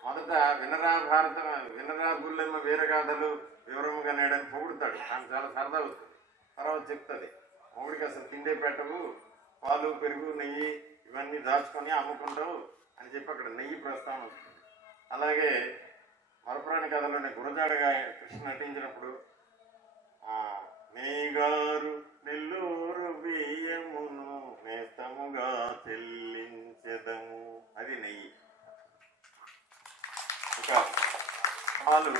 మొదట వినరా గుళ్ళెమ్మ వీరగాథలు వివరముగా నేడని పొగుడుతాడు. నాకు చాలా సరదా అవుతుంది. తర్వాత చెప్తుంది, మొగుడికి అసలు తిండే పెట్టవు, పాలు పెరుగు నెయ్యి ఇవన్నీ దాచుకొని అమ్ముకుంటావు అని చెప్పి అక్కడ నెయ్యి ప్రస్తావన వస్తుంది. అలాగే మరపురాణి కథలోనే గురజాడగా కృష్ణ నటించినప్పుడు నెయ్యిగారు నెల్లూరు బియ్యమును నేస్తముగా చెల్లించెదము, అది నెయ్యి. ఇక పాలు,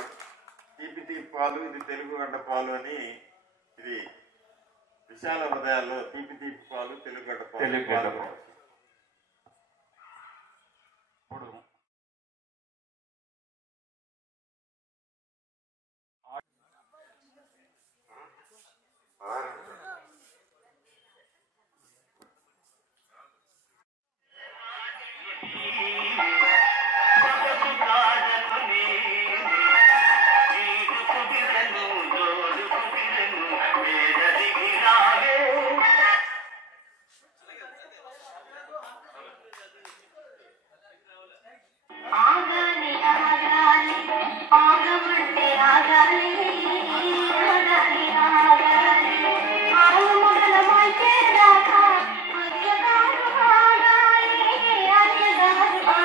తీపి తీపి పాలు, ఇది తెలుగు గడ్డ పాలు అని. ఇది విశాల హృదయాల్లో తీపి తీపి పాలు, తెలుగు గడ్డ పాలు. ఆ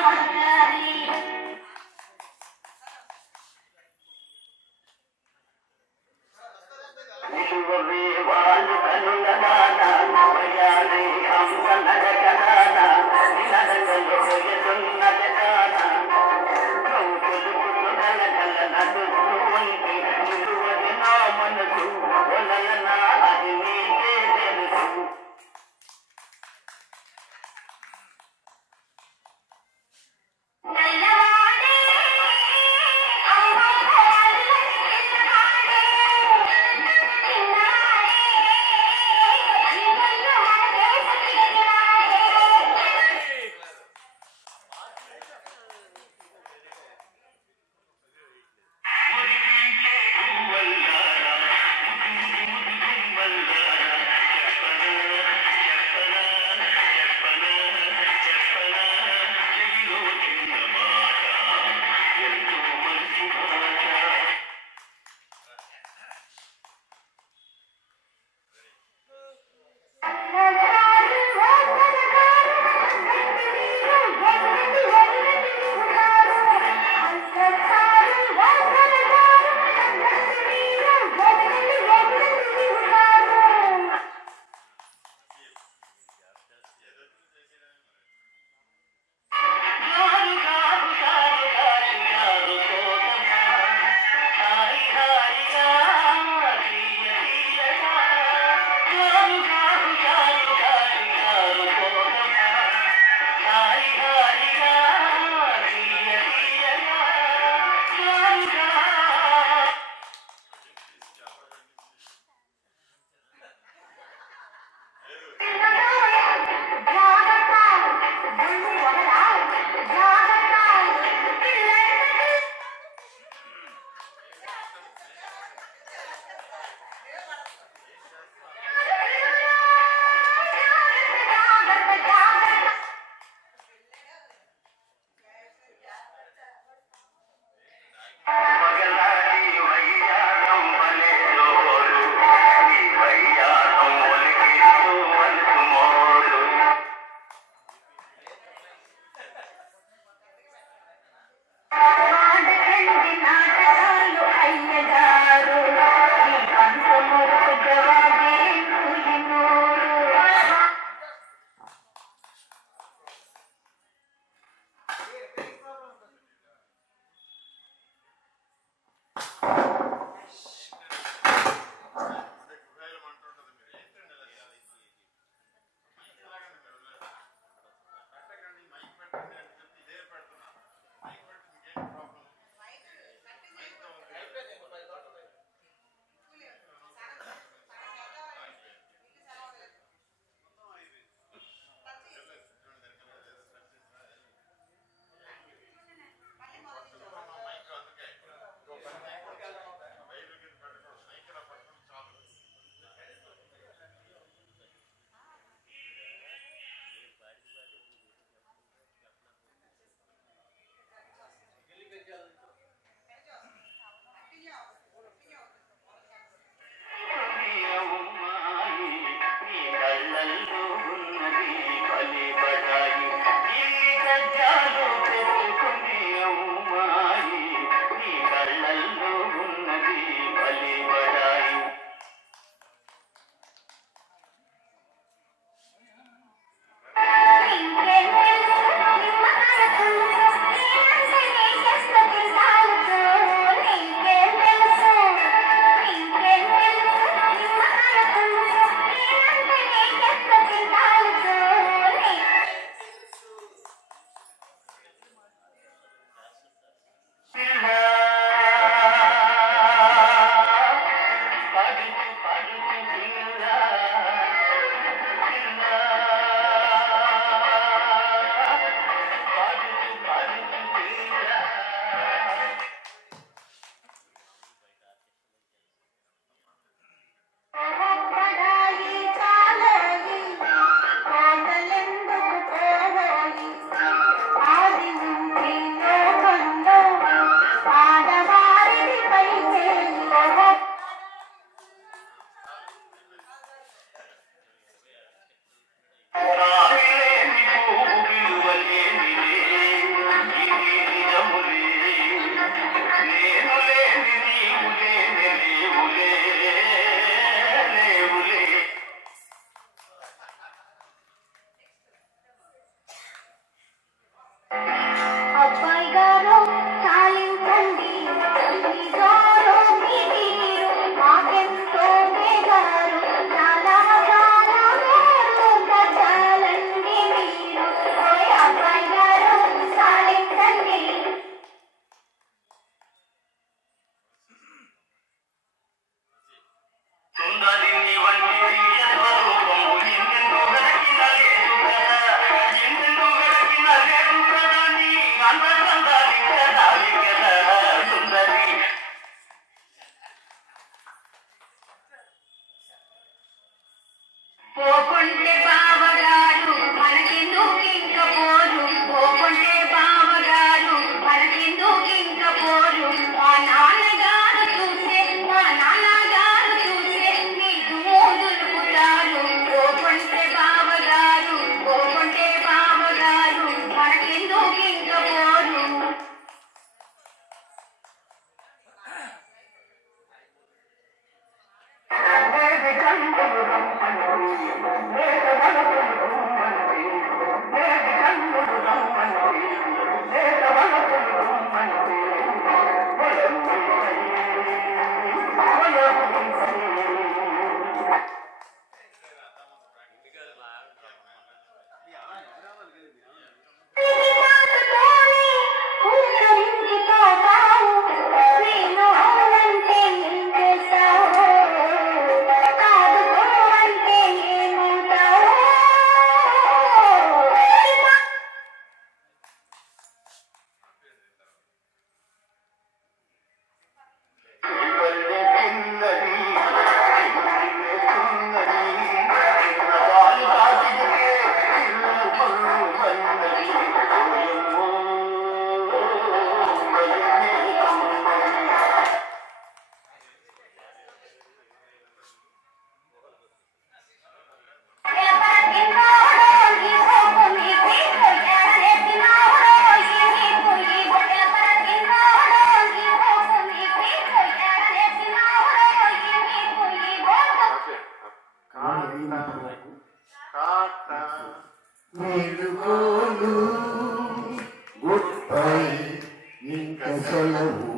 సెలవు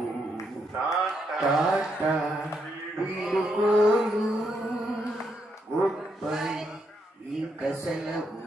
టాటా వీడుకోలు గుడ్ బై ఇంక సెలవు